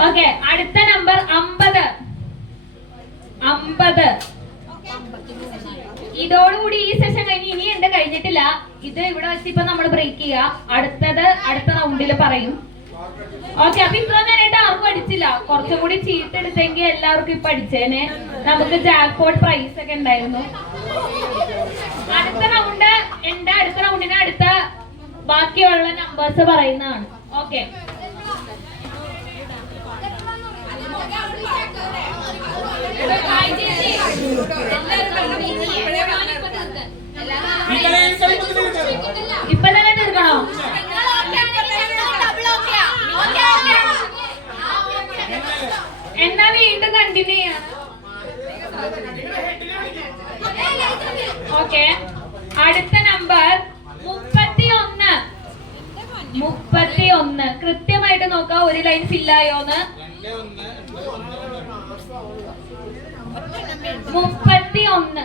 ഓക്കെ. അടുത്ത നമ്പർ 50. 50. ഇതോടുകൂടി ഈ സെഷൻ കഴിഞ്ഞ് ഇനി എന്റെ കഴിഞ്ഞിട്ടില്ല. ഇത് ഇവിടെ വെച്ച് ഇപ്പൊ നമ്മൾ ബ്രേക്ക് ചെയ്യാ. അടുത്ത റൗണ്ടിൽ പറയും. ഓക്കെ. അപ്പൊ ഇത്ര നേരമായിട്ട് ആർക്കും അടിച്ചില്ല. കുറച്ചും കൂടി ചീട്ടെടുത്തെങ്കിൽ എല്ലാവർക്കും ഇപ്പൊ അടിച്ചേനെ. നമുക്ക് ജാക്ക്പോട്ട് പ്രൈസ് ഒക്കെ ഉണ്ടായിരുന്നു. അടുത്ത റൗണ്ടിന് അടുത്ത ബാക്കിയുള്ള നമ്പേഴ്സ് പറയുന്നതാണ്. ഓക്കെ. ഇപ്പൊ തന്നെ തീർക്കണോ? എന്നാ വീണ്ടും കണ്ടിന്യൂ ചെയ്യാം. ഓക്കെ. അടുത്ത നമ്പർ 31. 31. കൃത്യമായിട്ട് നോക്കാം ഒരു ലൈൻ ഫില്ലായോന്ന്. 31.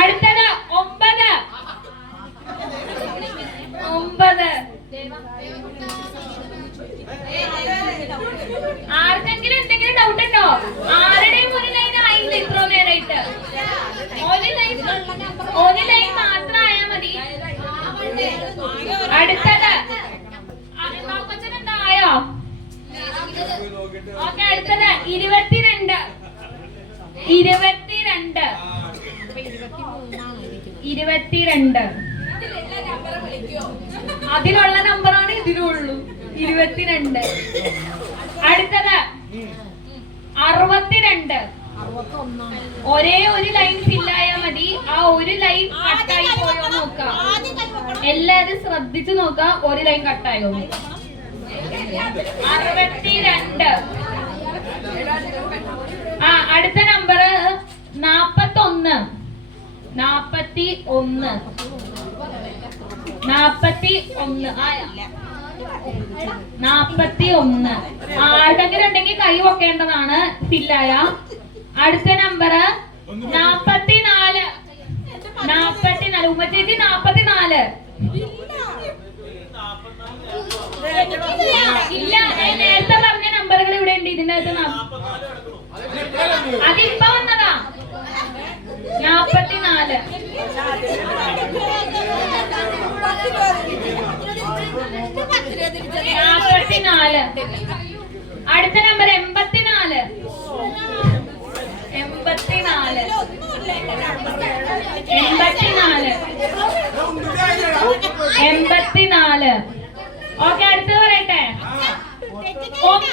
അടുത്തത് 9. 9. 22 22 അതിലുള്ള നമ്പറാണ് ഇതിലുള്ളൂ 22. അടുത്തത് 62. ഒരേ ഒരു ലൈൻ ഫില്ലായാൽ മതി. ആ ഒരു ലൈൻ കട്ടായി പോയോ നോക്കാം. എല്ലാരും ശ്രദ്ധിച്ചു നോക്കാം. ഒരു ലൈൻ കട്ടായോ? 62. അടുത്ത നമ്പർ 41. 41 ആരുടെങ്കിലും ഉണ്ടെങ്കിൽ കൈ വെക്കേണ്ടതാണ് ഫില്ലായ. അടുത്ത നമ്പർ 44. ഉമ്മച്ചേച്ചി 44. ഇല്ല, ഞാൻ നേരത്തെ പറഞ്ഞ നമ്പറുകൾ ഇവിടെ ഉണ്ട്. ഇതിന്റെ അകത്ത് അതിപ്പോ വന്നതാ. 44. അടുത്ത നമ്പർ 84. 84. ഓക്കെ, അടുത്ത് പറയട്ടെ. 1.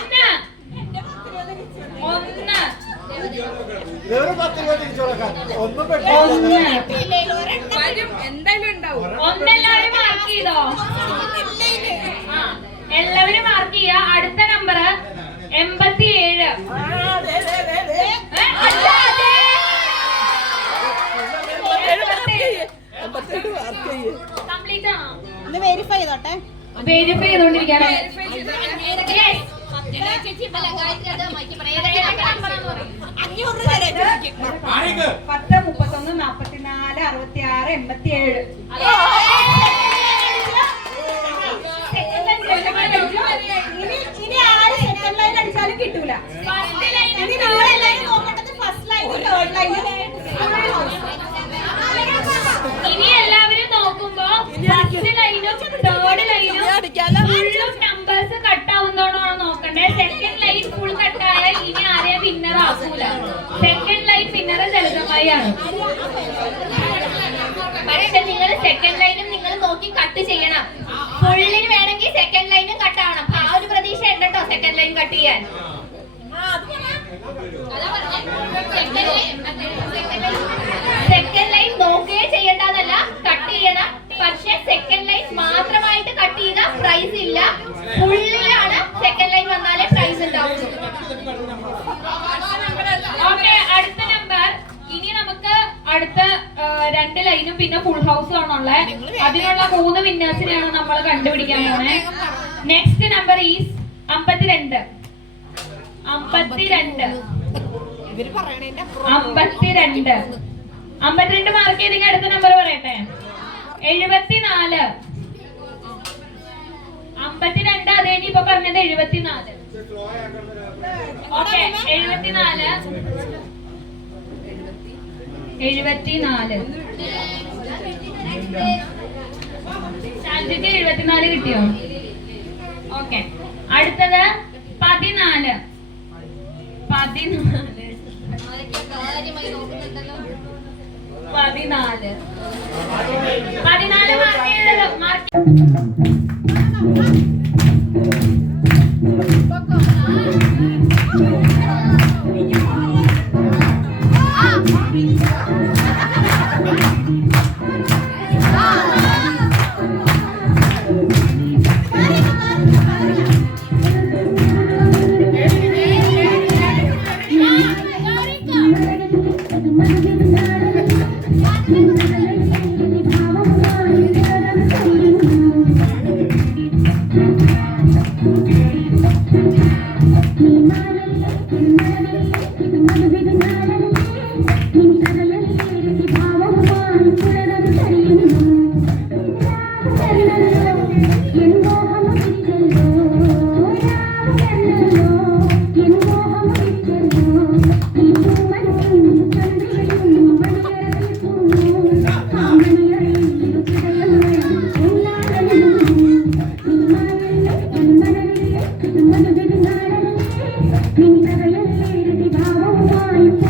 ഒന്നെല്ലാവരും മാർക്ക് ചെയ്തോ? എല്ലാവരും മാർക്ക് ചെയ്യാ. അടുത്ത നമ്പർ 87. കംപ്ലീറ്റ് ആണോ? വെരിഫൈ ചെയ്തോട്ടെ. വെരിഫൈ ചെയ്തോണ്ടിരിക്കണം. ആയിക്ക് 10, 31, 44, 66, 87. ഇനി ആര് സെക്കൻഡ് ലൈൻ അടിച്ചാലും കിട്ടൂല. First line, third line. ഇനി എല്ലാവരും നോക്കുമ്പോ ഫസ്റ്റ് ലൈനും തേർഡ് ലൈനും ഫുള്ളും നമ്പേഴ്സ് കട്ട് ആവുന്നോണോ നോക്കണ്ടേ. സെക്കൻഡ് ലൈൻ ഫുൾ കട്ടായാൽ ഇനി ആരെയും വിന്നർ ആക്കൂല. സെക്കൻഡ് ലൈൻ വിന്നർ ജലജമായിയാണ്. പക്ഷെ നിങ്ങൾ സെക്കൻഡ് ലൈനും നിങ്ങൾ നോക്കി കട്ട് ചെയ്യണം. ഫുള്ളിന് വേണമെങ്കിൽ സെക്കൻഡ് ലൈനും കട്ട് ആവണം. ആ ഒരു പ്രതീക്ഷ ഉണ്ട് കേട്ടോ സെക്കൻഡ് ലൈൻ കട്ട് ചെയ്യാൻ. സെക്കൻഡ് ലൈൻ നോക്കുകയെ ചെയ്യേണ്ടതല്ല, കട്ട് ചെയ്യണം. പക്ഷെ സെക്കൻഡ് ലൈൻ മാത്രമായിട്ട് കട്ട് ചെയ്ത പ്രൈസ് ഇല്ല. ഫുള്ളിലാണ് സെക്കൻഡ് ലൈൻ വന്നാലേ പ്രൈസ് ഉണ്ടാവുള്ളൂ. ഓക്കെ, അടുത്ത നമ്പർ. ഇനി നമുക്ക് അടുത്ത 2 ലൈനും പിന്നെ ഫുൾ ഹൗസും ആണുള്ളത്. അതിനുള്ള 3 വിന്നേഴ്സിനെയാണ് നമ്മൾ കണ്ടുപിടിക്കാൻ പോകുന്നത്. Next number is 52. 52 മാർക്ക് ചെയ്തെങ്കിൽ അടുത്ത നമ്പർ പറയട്ടെ. 74. 52 അതേ ഇപ്പൊ പറഞ്ഞത് 74. ഓക്കെ, 74. ശാന്തിക്ക് 74 കിട്ടിയോ? ഓക്കെ, അടുത്തത് 14. 14 മാർക്ക് ചെയ്തത്. Bye.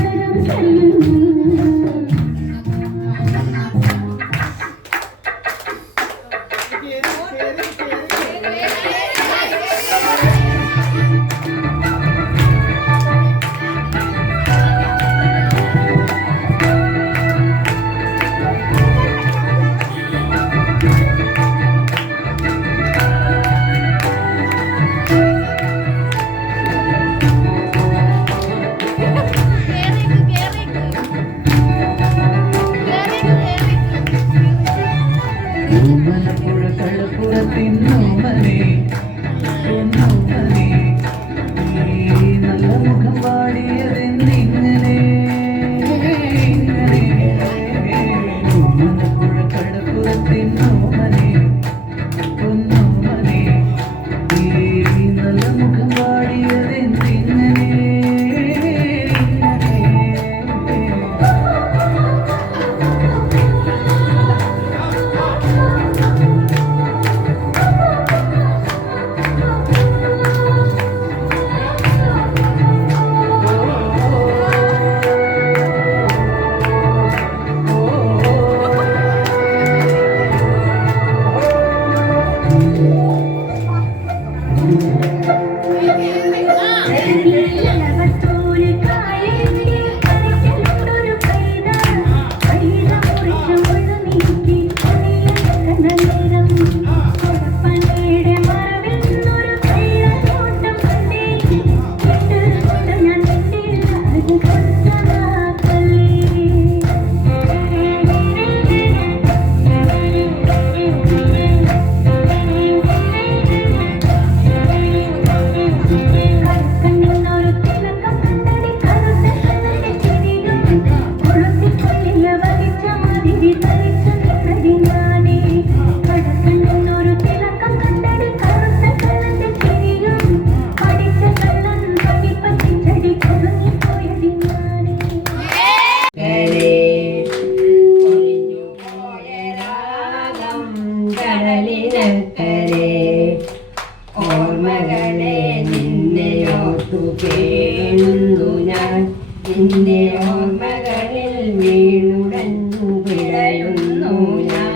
നിന്റെ ഓർമ്മകളിൽ വീണുടഞ്ഞു പിഴയുന്നു ഞാൻ.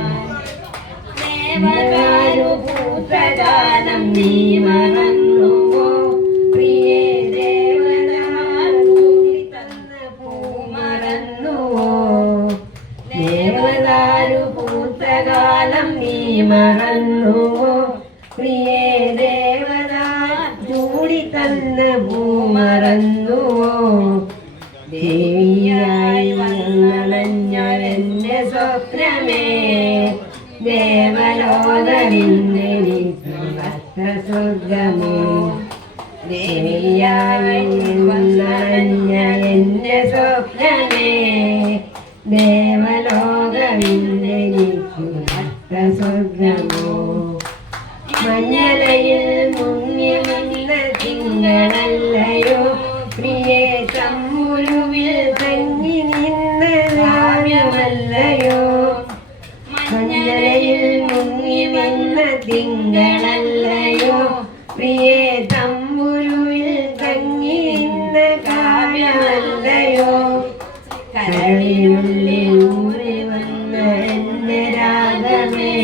ദേവദാരുഭൂതകാലം നീ മറന്നുവോ പ്രിയേ, ദേവദാരു തന്ന പൂ മറന്നുവോ. ദേവദാരുഭൂതകാലം നീ മറന്നുവോ പ്രിയേ, ചൂടി തന്ന പൂ മറന്നുവോ. ദേവിയായി വന്നണഞ്ഞ എന്റെ സ്വപ്നമേ, ദേവലോകനിന്നെനിക്ക് സ്വർഗമോ. ദേവിയായി വന്നണഞ്ഞ എന്റെ സ്വപ്നമേ, ദേവലോകനിന്നെനിക്ക് സ്വർഗമോ. മഞ്ഞലയിൽ മുങ്ങി നിന്ന തിങ്കളല്ലയോ പ്രിയേ, തമ്പുരുവിൽ തങ്ങി നിന്ന കാവ്യമല്ലയോ. മഞ്ഞലയിൽ മുങ്ങി നിന്ന തിങ്കളല്ലയോ പ്രിയേ, തമ്പുരുവിൽ തങ്ങി നിന്ന കാവ്യമല്ലയോ. കരളിനുള്ളിൽ ഊറി വന്ന എന്റെ രാഗമേ,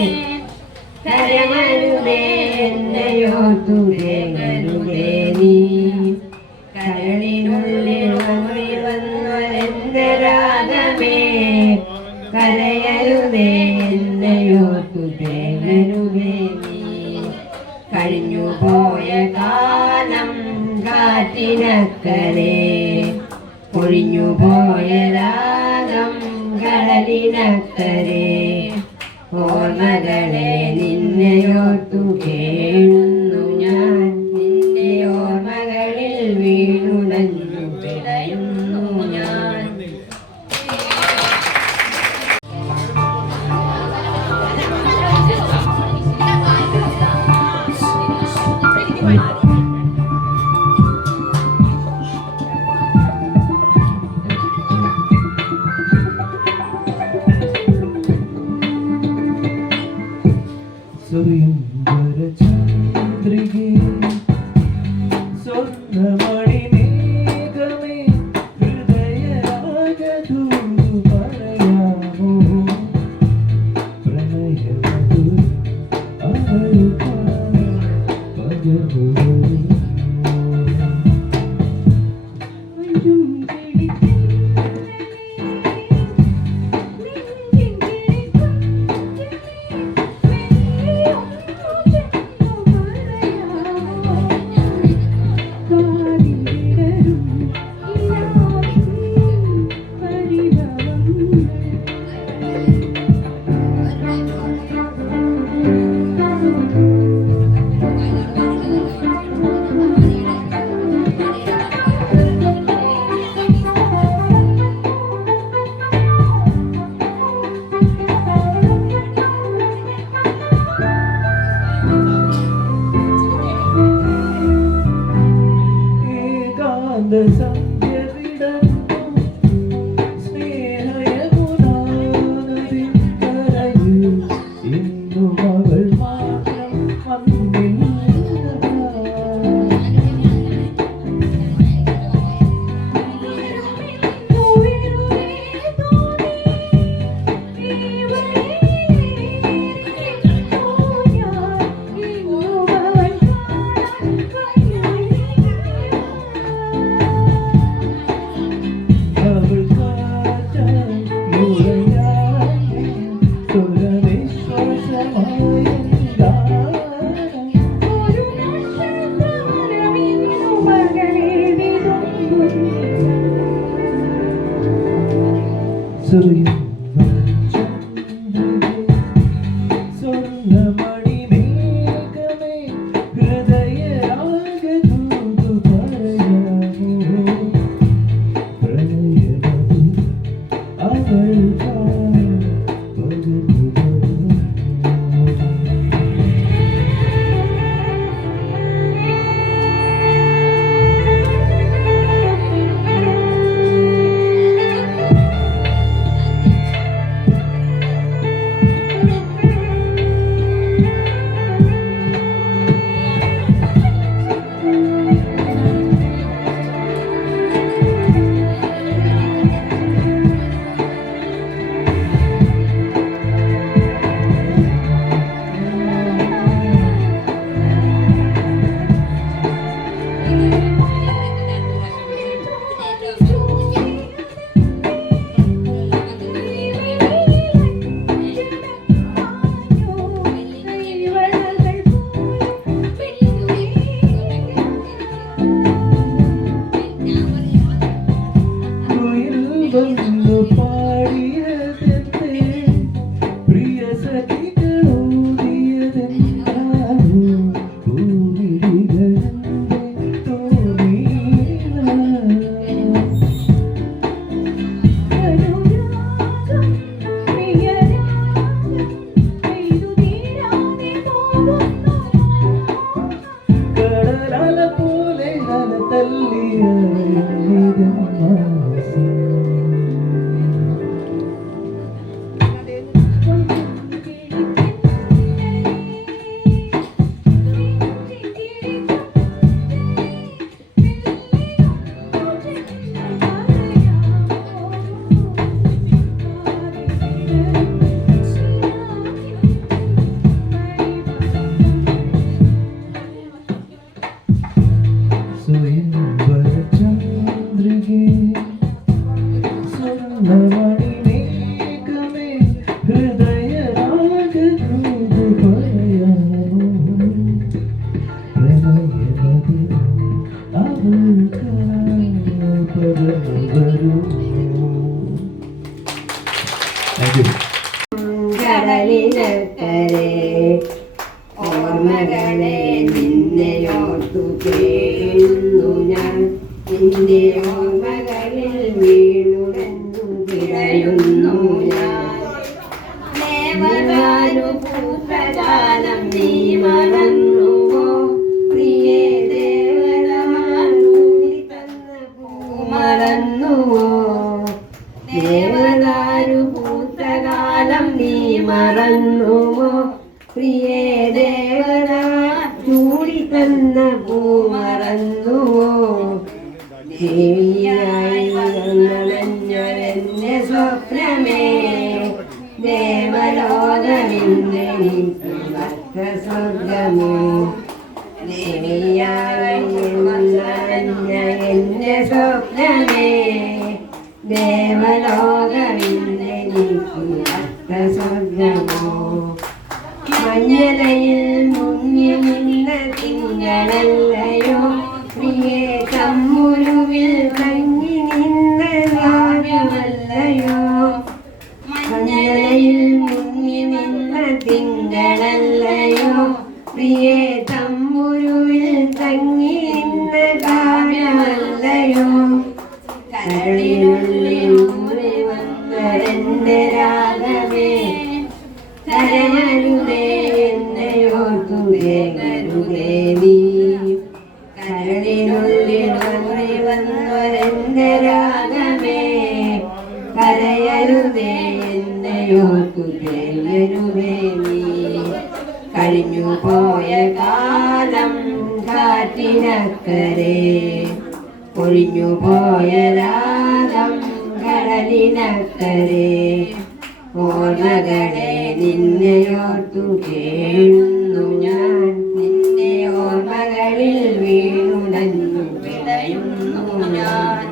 കരമരുതേ എന്നയോർത്തു തേങ്ങരുതേ നീ. കരളിനുള്ളിൽ ഊറി വന്ന എന്റെ രാഗമേ, കരയരുതേ എന്നയോർത്തു തേങ്ങരുതേ നീ. കഴിഞ്ഞുപോയ കാലം കാറ്റിനക്കരെ, ഒഴിഞ്ഞുപോയ രാഗം കടലിനക്കരെ. ഓർമ്മകളെ നിന്നെയോർത്തു കേഴുന്നു ഞാൻ, നിന്റെ ഓർമ്മകളിൽ വീണുടഞ്ഞു പിഴയുന്നു ഞാൻ. സ്വയംവരചന്ദ്രികേ സ്വർണ്ണമണിമേഘമേ, ഹൃദയരാഗധൂതു പറയാമോ. പ്രണയമധു അവളുമായി പകരുമോ. സ്വർണ്ണമണിമേഘമേ, ഹൃദയരാഗധൂതു പറയാമോ. പ്രണയമധു അവൾക്കായി പകരുമോ. വന്നു പാടിയതെന്തേ പ്രിയ സഖികളൂതിയതെന്താണോ പൂമിഴികളെന്തേ തോന്നീല കടലല പോലെ അല തല്ലിയ സ്വയംവരചന്ദ്രികേ സ്വർണ്ണമണിമേഘമേ ഹൃദയരാഗദൂത് പറയാമോ പ്രണയമതി അവൾക്കായി പകർന്നു വരൂ. Thank you. കടലിനക്കരെ ഓർമ്മകളെ നിന്നെയോർത്തു കേഴുന്നു ഞാൻ നിന്റെ ഓർമ്മകളിൽ വീണുടന്നു പിഴയുന്നു ഞാൻ ദേവകാനുഭൂതകാലം നീ മറന്നുവോ പ്രിയേ ദേവതാനൂടി തന്ന പൂ മറന്നുവോ ദേവതാനുഭൂതകാലം നീ മറന്നുവോ പ്രിയേ ദേവത ചൂടി തന്ന പൂ മറന്നുവോ ദേവിയായി വന്നണഞ്ഞൊരെന്റെ സ്വപ്നമേ ദേവലോകമിന്നെനിക്ക് ഭക്തസ്വർഗമോ ദേവിയായി വന്നണഞ്ഞ എന്റെ സ്വപ്നമേ ദേവലോകമിന്നെനിക്ക് ഭക്തസ്വർഗമോ മഞ്ഞലയിൽ മുങ്ങി നിന്ന തിങ്കളല്ലയോ പ്രിയേ തമ്മുരുവിൽ തങ്ങി നിന്ന രാജമല്ലയോ മഞ്ഞലയിൽ മുങ്ങി നിന്ന തിങ്കളല്ലയോ പ്രിയേ തമ്മുരുവിൽ തങ്ങി നിന്ന കാവ്യമല്ലയോ കരളിനുള്ളിൽ ഊറി വന്നരെന്റെ രാഗമേ കരയരുതേ എന്നയോർത്തു വേഗരുതേ നീ കരളിനുള്ളിൽ ഊറി വന്നരെന്റെ രാഗമേ കരയരുതേ എന്നയോർത്തു വേഗരുതേ നീ കഴിഞ്ഞു പോയ കാലം കാറ്റിനക്കരെ ഒഴിഞ്ഞു പോയ രാഗം കടലിനക്കരെ ഓർമ്മകളെ നിന്നെയോർത്തു കേഴുന്നു ഞാൻ നിന്നെ ഓർമ്മകളിൽ വീണുടഞ്ഞു പിടയുന്നു ഞാൻ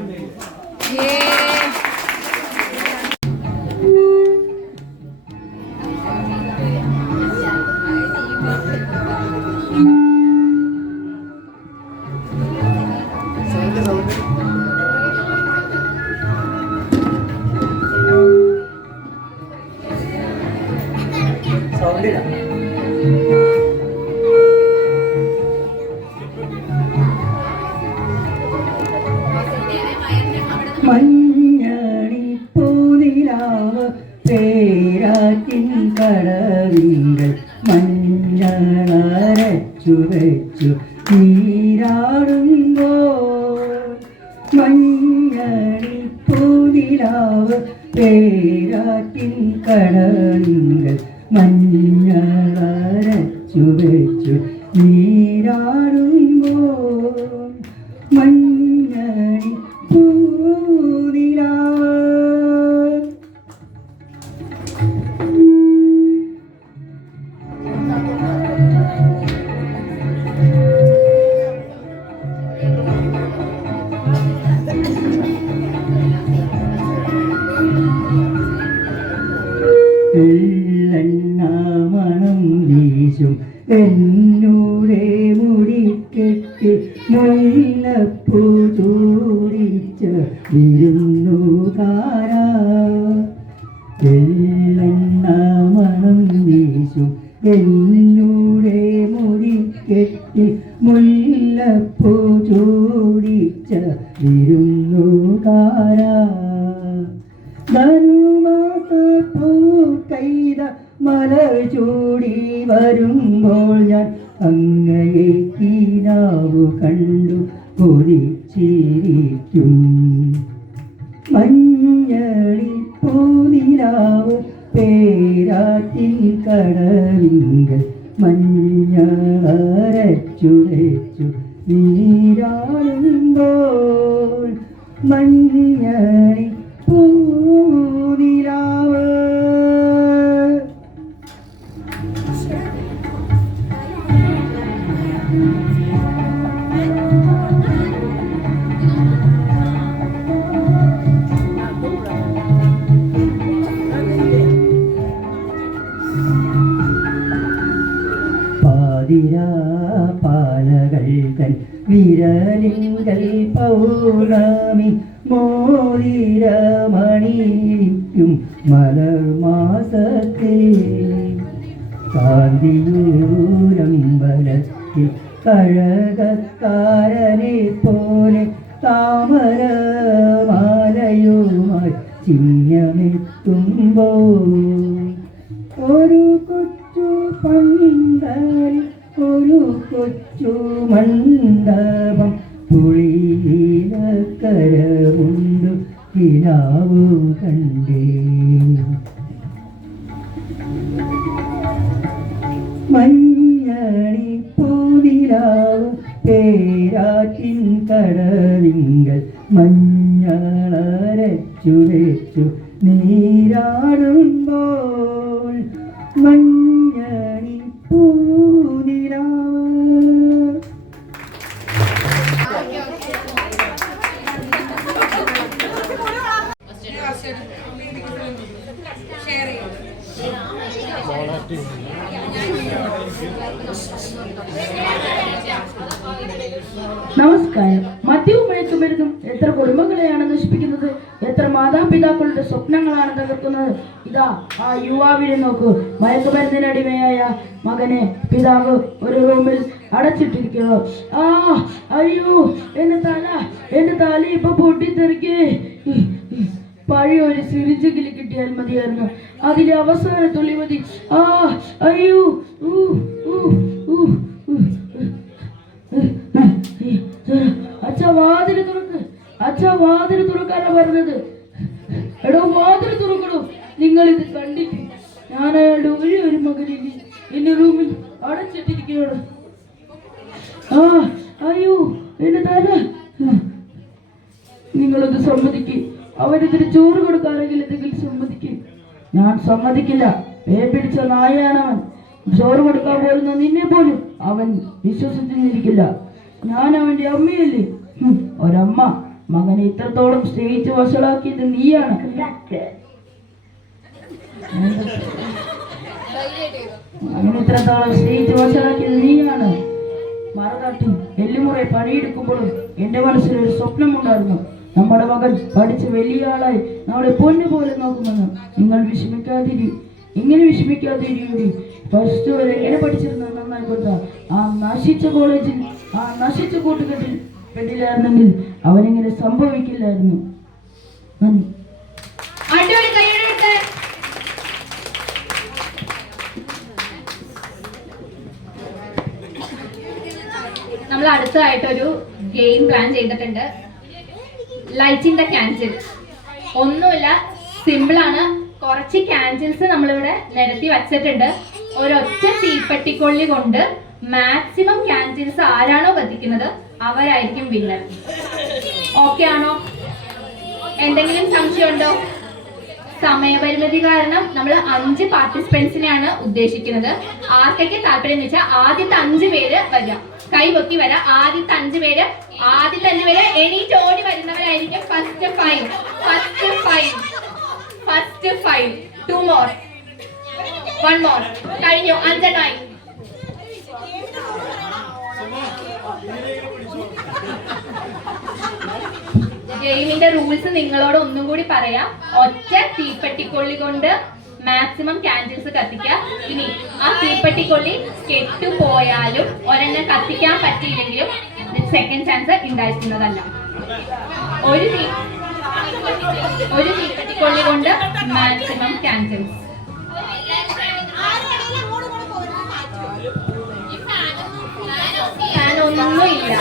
മഞ്ഞണിപ്പൂനിലാവ് പേരാറ്റിൻ കടവിങ്കൽ മഞ്ഞളരച്ചു വെച്ചു നീരാടുമ്പോ മഞ്ഞണിപ്പൂനിലാവ് പേരാറ്റിൻ കടവിങ്കൽ മഞ്ഞളരച്ചു വെച്ചു നീരാടുമ്പോ മഞ്ഞണി പൂനിലാവ് എള്ളെണ്ണ മണം വീശും എന്നൂടെ മുടി എള്ളെണ്ണ മണം വീശും എന്നൂടെ മുടിക്കെട്ടി മുല്ലപ്പൂ ചൂടിച്ച വിരുന്നുകാരാ ധനുമാസപ്പൂ കൈത മലർ ചൂടി വരുമ്പോൾ ഞാൻ അങ്ങയെ കീനാവു കണ്ടു കൊതിച്ചിരിക്കും മഞ്ഞളി പൂനിലാവ് പേരാറ്റിൻ കടവിങ്കൽ മഞ്ഞളരച്ചു വെച്ചു നീരാടുമ്പോൾ മഞ്ഞളി പൂനിലാവ്. പാതിരാ പാലകൾ തൻ വിരലിങ്കൽ പൗർണമി മോതിരമണിക്കും മലർമാസത്തെ കാന്തിയൂരമ്പലത്തിൽ കഴകക്കാരനെ പോലെ താമരമാലയുമായി ചിഹ്നമെത്തുമ്പോൾ ഒരു കൊച്ചു പന്തൽ ഒരു കൊച്ചു മണ്ഡപം പുളിയിലക്കരമുണ്ട് കിനാവു കണ്ടേ മഞ്ഞണി പൂനിലാവ് പേരാറ്റിൻ കടവിങ്കൽ മഞ്ഞളരച്ചു വെച്ചു നീരാടുമ്പോൾ മഞ്ഞണി പൂനിലാവ്. നമസ്കാരം. മദ്യവും മയക്കുമരുന്നും എത്ര കുടുംബങ്ങളെയാണ് നശിപ്പിക്കുന്നത്, എത്ര മാതാപിതാക്കളുടെ സ്വപ്നങ്ങളാണ് തകർക്കുന്നത്. ഇതാ ആ യുവാവിനെ നോക്കൂ. മയക്കുമരുന്നിനടിമയായ മകനെ പിതാവ് ഒരു റൂമിൽ അടച്ചിട്ടിരിക്കുന്നു. അയ്യോ, എന്റെ തല ഇപ്പൊ പൊട്ടിത്തെറിക്കേ. പഴയ ഒരു സിരിഞ്ചെങ്കിലും കിട്ടിയാൽ മതിയായിരുന്നു. അതിലെ അവസാന തുള്ളി മതി. അയ്യോ, അച്ഛാ വാതില് തുറക്ക്. അച്ഛാ വാതില് തുറക്കാനാ പറഞ്ഞത്. എടോ വാതില് തുറക്കണോ. നിങ്ങൾ ഇത് കണ്ടിട്ട് ഞാൻ അയാളുടെ ഒരു മകനില്ലേ എന്റെ റൂമിൽ അടച്ചിട്ടിരിക്കുകയാണ്. അയ്യോ, എന്റെ തല. നിങ്ങളത് സമ്മതിക്കും. അവരിതിന് ചോറ് കൊടുക്കാനെങ്കിൽ എന്തെങ്കിലും സമ്മതിക്കും. ഞാൻ സമ്മതിക്കില്ല. പിടിച്ച നായാണ് അവൻ. ചോറ് കൊടുക്കാൻ പോലുന്ന നിന്നെ പോലും അവൻ വിശ്വസിച്ചിരിക്കില്ല. ഞാൻ അവന്റെ അമ്മയല്ലേ. ഒരമ്മ മകനെ ഇത്രത്തോളം സ്നേഹിച്ച് വഷളാക്കിയത് നീയാണ്. മകനെ ഇത്രത്തോളം സ്നേഹിച്ച് വഷളാക്കിയത് നീയാണ്. മറനാട്ടിൽ എല്ലുമുറ പണിയെടുക്കുമ്പോഴും എന്റെ മനസ്സിലൊരു സ്വപ്നമുണ്ടായിരുന്നു. നമ്മുടെ മകൻ പഠിച്ച് വലിയ ആളായി നമ്മളെ പൊന്നു പോലെ നോക്കുമെന്ന്. നിങ്ങൾ വിഷമിക്കാതിരി. ഇങ്ങനെ വിഷമിക്കാതിരി. ഫസ്റ്റ് വരെ എങ്ങനെ പഠിച്ചിരുന്ന നന്നായിക്കൊണ്ട ആ നശിച്ച കോളേജിൽ ആ നശിച്ച കൂട്ടുകെട്ടിൽ പെട്ടില്ലായിരുന്നെങ്കിൽ അവനിങ്ങനെ സംഭവിക്കില്ലായിരുന്നു. നന്ദി. നമ്മൾ അടുത്തതായിട്ടൊരു ഗെയിം പ്ലാൻ ചെയ്തിട്ടുണ്ട്. Light in the candle. ഒന്നുമില്ല, സിമ്പിളാണ്. കുറച്ച് ക്യാൻഡിൽസ് നമ്മളിവിടെ നിരത്തി വച്ചിട്ടുണ്ട്. ഒരൊറ്റ തീപ്പെട്ടിക്കൊള്ളി കൊണ്ട് മാക്സിമം ക്യാൻഡിൽസ് ആരാണോ കത്തിക്കുന്നത് അവരായിരിക്കും വിന്നർ. ഓക്കെ ആണോ? എന്തെങ്കിലും സംശയമുണ്ടോ? സമയപരിമിതി കാരണം നമ്മൾ 5 പാർട്ടിസിപ്പൻസിനെയാണ് ഉദ്ദേശിക്കുന്നത്. ആർക്കൊക്കെ താല്പര്യം എന്ന് വെച്ചാൽ ആദ്യത്തെ 5 പേര് വരാം. കൈ പൊക്കി വരാം. ആദ്യത്തെ 5 പേര് എണീറ്റ് ഓടി വരുന്നവരായിരിക്കും ഫസ്റ്റ് ഫൈവ്. 2 more, 1 more. കഴിഞ്ഞു. 5 എണ്ണമായി. ഗെയിമിന്റെ റൂൾസ് നിങ്ങളോട് ഒന്നും കൂടി പറയാം. ഒറ്റ തീപ്പെട്ടിക്കൊള്ളി കൊണ്ട് മാക്സിമം ക്യാൻഡിൽസ് കത്തിക്കുക. ഇനി ആ തീപ്പെട്ടിക്കൊള്ളി കെട്ടുപോയാലും ഒരെണ്ണം കത്തിക്കാൻ പറ്റിയില്ലെങ്കിലും സെക്കൻഡ് ചാൻസ് ഉണ്ടായിരിക്കുന്നതല്ല. ഒരു തീപ്പെട്ടിക്കൊള്ളി കൊണ്ട് മാക്സിമം ക്യാൻഡിൽസ്. ഒന്നുമില്ല.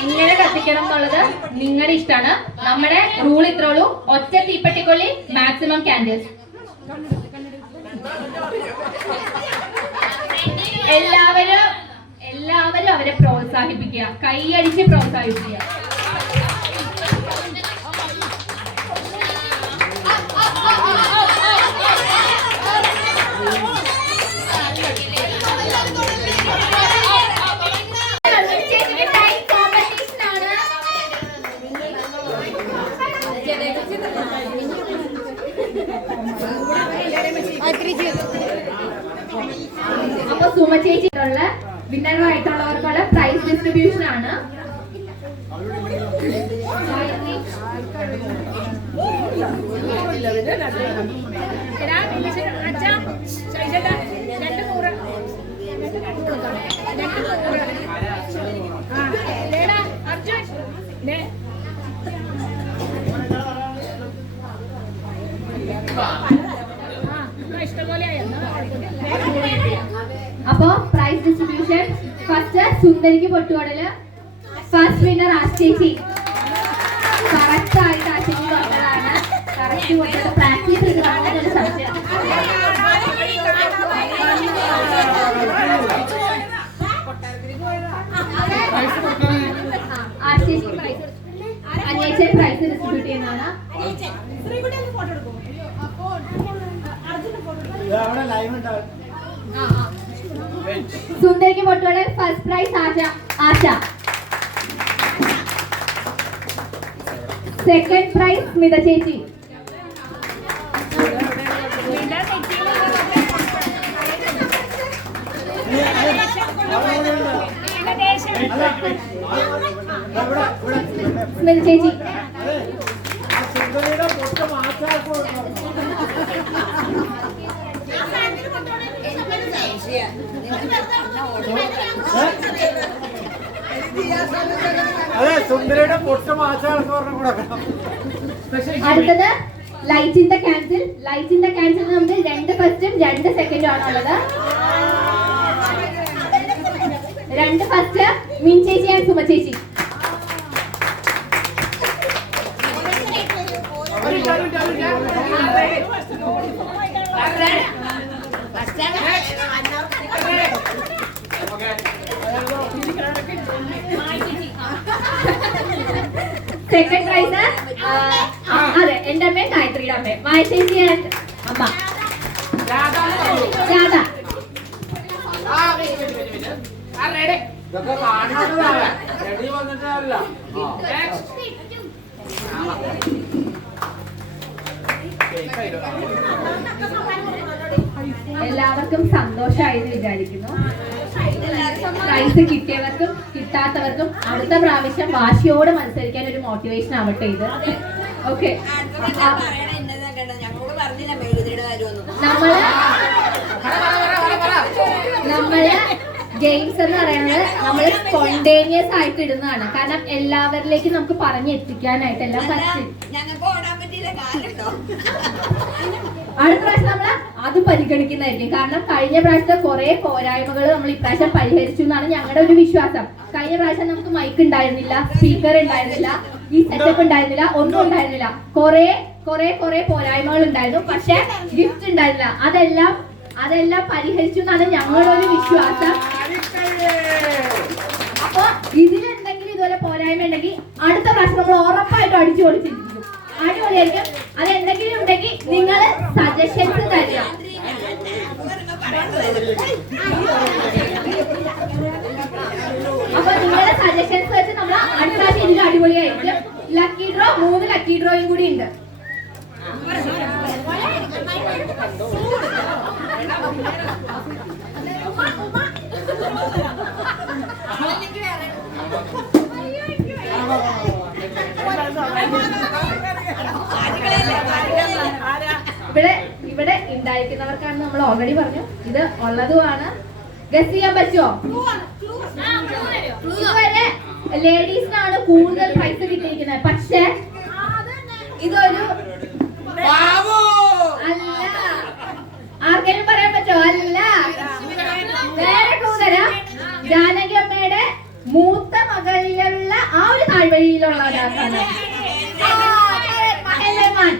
എങ്ങനെ കത്തിക്കണം എന്നുള്ളത് നിങ്ങളുടെ ഇഷ്ടമാണ്. നമ്മുടെ റൂൾ ഇത്രേ ഉള്ളൂ. ഒറ്റ തീപ്പെട്ടിക്കൊള്ളി, മാക്സിമം ക്യാൻഡിൽസ്. എല്ലാവരും അവരെ പ്രോത്സാഹിപ്പിക്കുക, കൈയടിച്ച് പ്രോത്സാഹിപ്പിക്കുക. അപ്പൊ സുമ ചേച്ചിയുള്ള വിന്നറായിട്ടുള്ളവർക്കുള്ള പ്രൈസ് ഡിസ്ട്രിബ്യൂഷൻ ആണ്. അപ്പോ പ്രൈസ് ഡിസ്ട്രിബ്യൂഷൻ ഫസ്റ്റ് സുന്ദരിക്ക് പൊട്ടുകടല്. ഫസ്റ്റ് വിന്നർ ആശേച്ചി. കറക്റ്റ് ആയിട്ട് ആശേച്ചി പറഞ്ഞതാണ്. കറക്റ്റ് പൊട്ടിട്ട് പ്രാക്ടീസ് ചെയ്ത് പറഞ്ഞൊരു സംശയം. ആശേച്ചി പ്രൈസ്, അനിയച്ചൻ പ്രൈസ് ഡിസ്ട്രിബ്യൂട്ട് ചെയ്യുന്നതാണ്. സുന്ദരിക്ക് പൊട്ടുകടൽ first prize Asha. Second prize Smitha ചേച്ചി. സ്മിത ചേച്ചി. അടുത്തത് light in the candle. Light in the candle നമുക്ക് 2 ഫസ്റ്റും 2 സെക്കൻഡും ആണുള്ളത്. 2 ഫസ്റ്റ് മിൻ ചേച്ചി ആൻഡ് സുമ ചേച്ചി. സെക്കൻഡ് പ്രൈസ് അതെ എന്റെ അമ്മയും ഗായത്രിയുടെ അമ്മയും മായ ചേച്ചി ആൻഡ് അമ്മ രാധ. എല്ലാവർക്കും സന്തോഷമായെന്ന് വിചാരിക്കുന്നു. പ്രൈസ് കിട്ടിയവർക്കും കിട്ടാത്തവർക്കും അടുത്ത പ്രാവശ്യം വാശിയോടെ മത്സരിക്കാൻ ഒരു മോട്ടിവേഷൻ ആവട്ടെ ഇത്. ഓക്കെ, നമ്മള് ഗെയിംസ് എന്ന് പറയുന്നത് നമ്മൾ സ്പോണ്ടേനിയസ് ആയിട്ട് ഇടുന്നതാണ്. കാരണം എല്ലാവരിലേക്കും നമുക്ക് പറഞ്ഞെത്തിക്കാനായിട്ട് എല്ലാം പറ്റും. അടുത്ത പ്രാവശ്യം നമ്മൾ അത് പരിഗണിക്കുന്നതായിരിക്കും. കാരണം കഴിഞ്ഞ പ്രാവശ്യത്തെ കുറെ പോരായ്മകൾ നമ്മൾ ഇപ്രാവശ്യം പരിഹരിച്ചു എന്നാണ് ഞങ്ങളുടെ ഒരു വിശ്വാസം. കഴിഞ്ഞ പ്രാവശ്യം നമുക്ക് മൈക്ക് ഉണ്ടായിരുന്നില്ല, സ്പീക്കർ ഉണ്ടായിരുന്നില്ല, ഈ സെറ്റപ്പ് ഉണ്ടായിരുന്നില്ല, ഒന്നും ഉണ്ടായിരുന്നില്ല. കുറെ പോരായ്മകൾ ഉണ്ടായിരുന്നു. പക്ഷെ ഗിഫ്റ്റ് ഉണ്ടായിരുന്നില്ല. അതെല്ലാം പരിഹരിച്ചു എന്നാണ് ഞങ്ങളുടെ ഒരു വിശ്വാസം. അപ്പൊ ഇതിലെന്തെങ്കിലും ഇതുപോലെ പോരായ്മ ഉണ്ടെങ്കിൽ അടുത്ത പ്രാവശ്യം നമ്മൾ ഉറപ്പായിട്ടും അടിച്ചു പൊളിച്ചിരിക്കും. അടിപൊളിയായിരിക്കും. അതെന്തെങ്കിലും ഉണ്ടെങ്കിൽ നിങ്ങൾ സജഷൻസ് തരിക. അപ്പൊ നിങ്ങളുടെ സജഷൻസ് വെച്ച് നമ്മൾ അടുത്ത പ്രാവശ്യം ഇതിൽ അടിപൊളിയായിരിക്കും. ലക്കി ഡ്രോ 3 ലക്കി ഡ്രോയും കൂടി ഉണ്ട്. ഇവിടെ ഉണ്ടായിരിക്കുന്നവർക്കാണ് നമ്മൾ ഓൾറെഡി പറഞ്ഞു, ഇത് ഉള്ളതുമാണ്. ഗസ് ചെയ്യാൻ പറ്റുമോ? ഇതുവരെ ലേഡീസിനാണ് കൂടുതൽ പൈസ കിട്ടിയിരിക്കുന്നത്, പക്ഷെ ഇതൊരു അല്ല. ആർക്കെങ്കിലും പറയാൻ പറ്റുമോ? അല്ല. വേറെ കൂടുതലാ. ജാനകി അമ്മയുടെ മൂത്ത മകളിലുള്ള ആ ഒരു താഴ്വഴിയിലുള്ള ഒരാൾക്കാണ്. മഹേലമാൻ.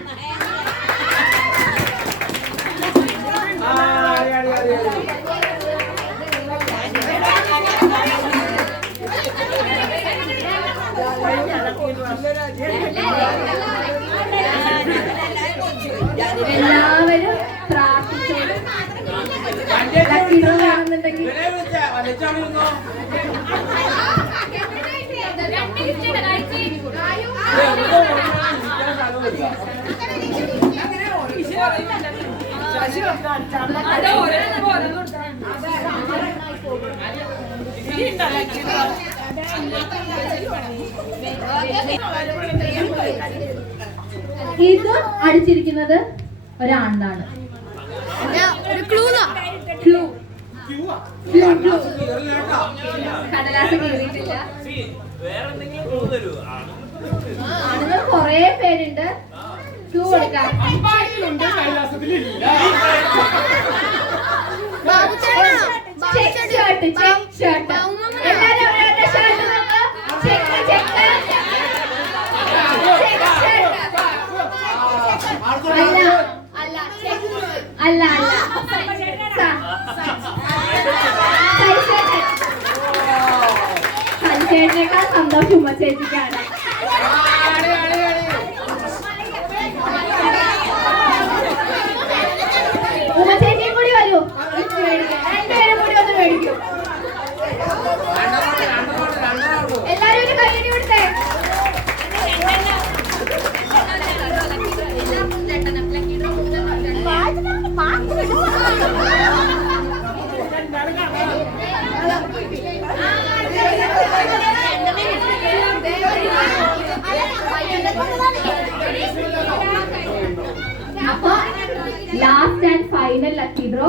എല്ലാവരും പ്രാർത്ഥിച്ചോളൂ. ലക്കിടുകയാണെന്നുണ്ടെങ്കിൽ ഇത് അടിച്ചിരിക്കുന്നത് ഒരാണാണ്. കടലാസ് കീറിയിട്ടില്ല. ആണുങ്ങൾ കൊറേ പേരുണ്ട്. ക്ലൂ കൊടുക്കാം. എല്ലാരും അവരവരുടെ ഷർട്ട് നോക്കാം. അല്ല സഞ്ചേട്ടനേക്കാൾ സന്തോഷം ഉമ്മ ചേച്ചിക്കാണ്. ഉമ്മ ചേച്ചിയും കൂടി വരൂ. രണ്ടുപേരും കൂടി ഒന്ന് മേടിക്കും. എല്ലാരും ഒരു കൈയടി കൊടുത്തേ. അപ്പൊ last and final lucky draw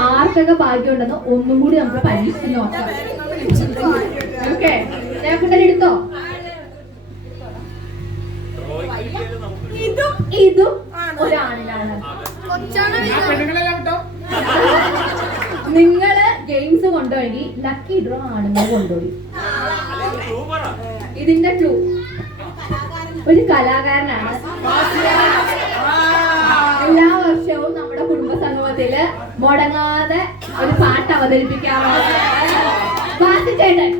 ആർക്കൊക്കെ ഭാഗ്യമുണ്ടെന്ന് ഒന്നും കൂടി നമുക്ക് പരീക്ഷിച്ച് നോക്കാം. ഓക്കെ, എടുത്തോ. ഇതും ഒരാണിനാണ്. നിങ്ങള് ഗെയിംസ് കൊണ്ടുപോയി, ലക്കി ഡ്രോ ആണുങ്ങൾ കൊണ്ടുപോയി. ഇതിന്റെ ക്ലൂ ഒരു കലാകാരനാണ്. എല്ലാ വർഷവും നമ്മുടെ കുടുംബ സംഗമത്തില് മുടങ്ങാതെ ഒരു പാട്ട് അവതരിപ്പിക്കാറുണ്ട്. ചേട്ടൻ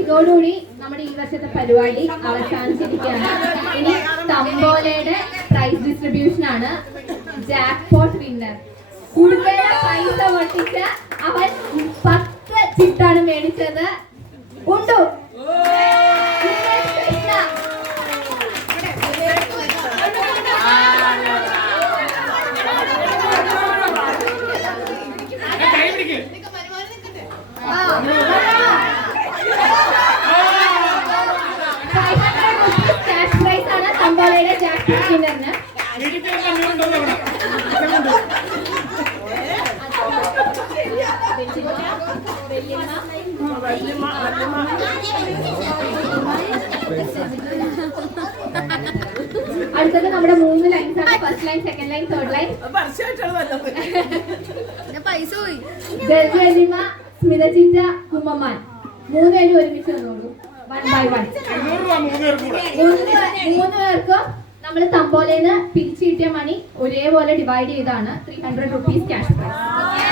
ഇതോടുകൂടി നമ്മുടെ ഈ വർഷത്തെ പരിപാടി അവസാനിച്ചിരിക്കുകയാണ്. ഇനി തമ്പോലയുടെ പ്രൈസ് ഡിസ്ട്രിബ്യൂഷൻ ആണ്. ജാക്ക്പോട്ട് വിന്നർ കൂടുതൽ പൈസ പൊട്ടിച്ച അവൻ 10 ചിട്ടാണ് മേടിച്ചത്. ഉണ്ടു ക്യാഷ് പ്രൈസ് ആണ് തമ്പോലയുടെ ജാക്ക്പോട്ട് വിന്നറിന്. അടുത്തത് നമ്മുടെ 3 ലൈൻസ് ആണ്. First line, second line, third line. ഗൽവലിമ, സ്മിത ചിറ്റ, കുമ്മമാൻ 3 പേരും ഒരുമിച്ച് വന്നോളൂ. 1 by 1 3 പേർക്കും നമ്മൾ തമ്പോലേന്ന് പിരിച്ചു കിട്ടിയ മണി ഒരേപോലെ ഡിവൈഡ് ചെയ്താണ് 300 rupees ക്യാഷ് പ്രൈസ്.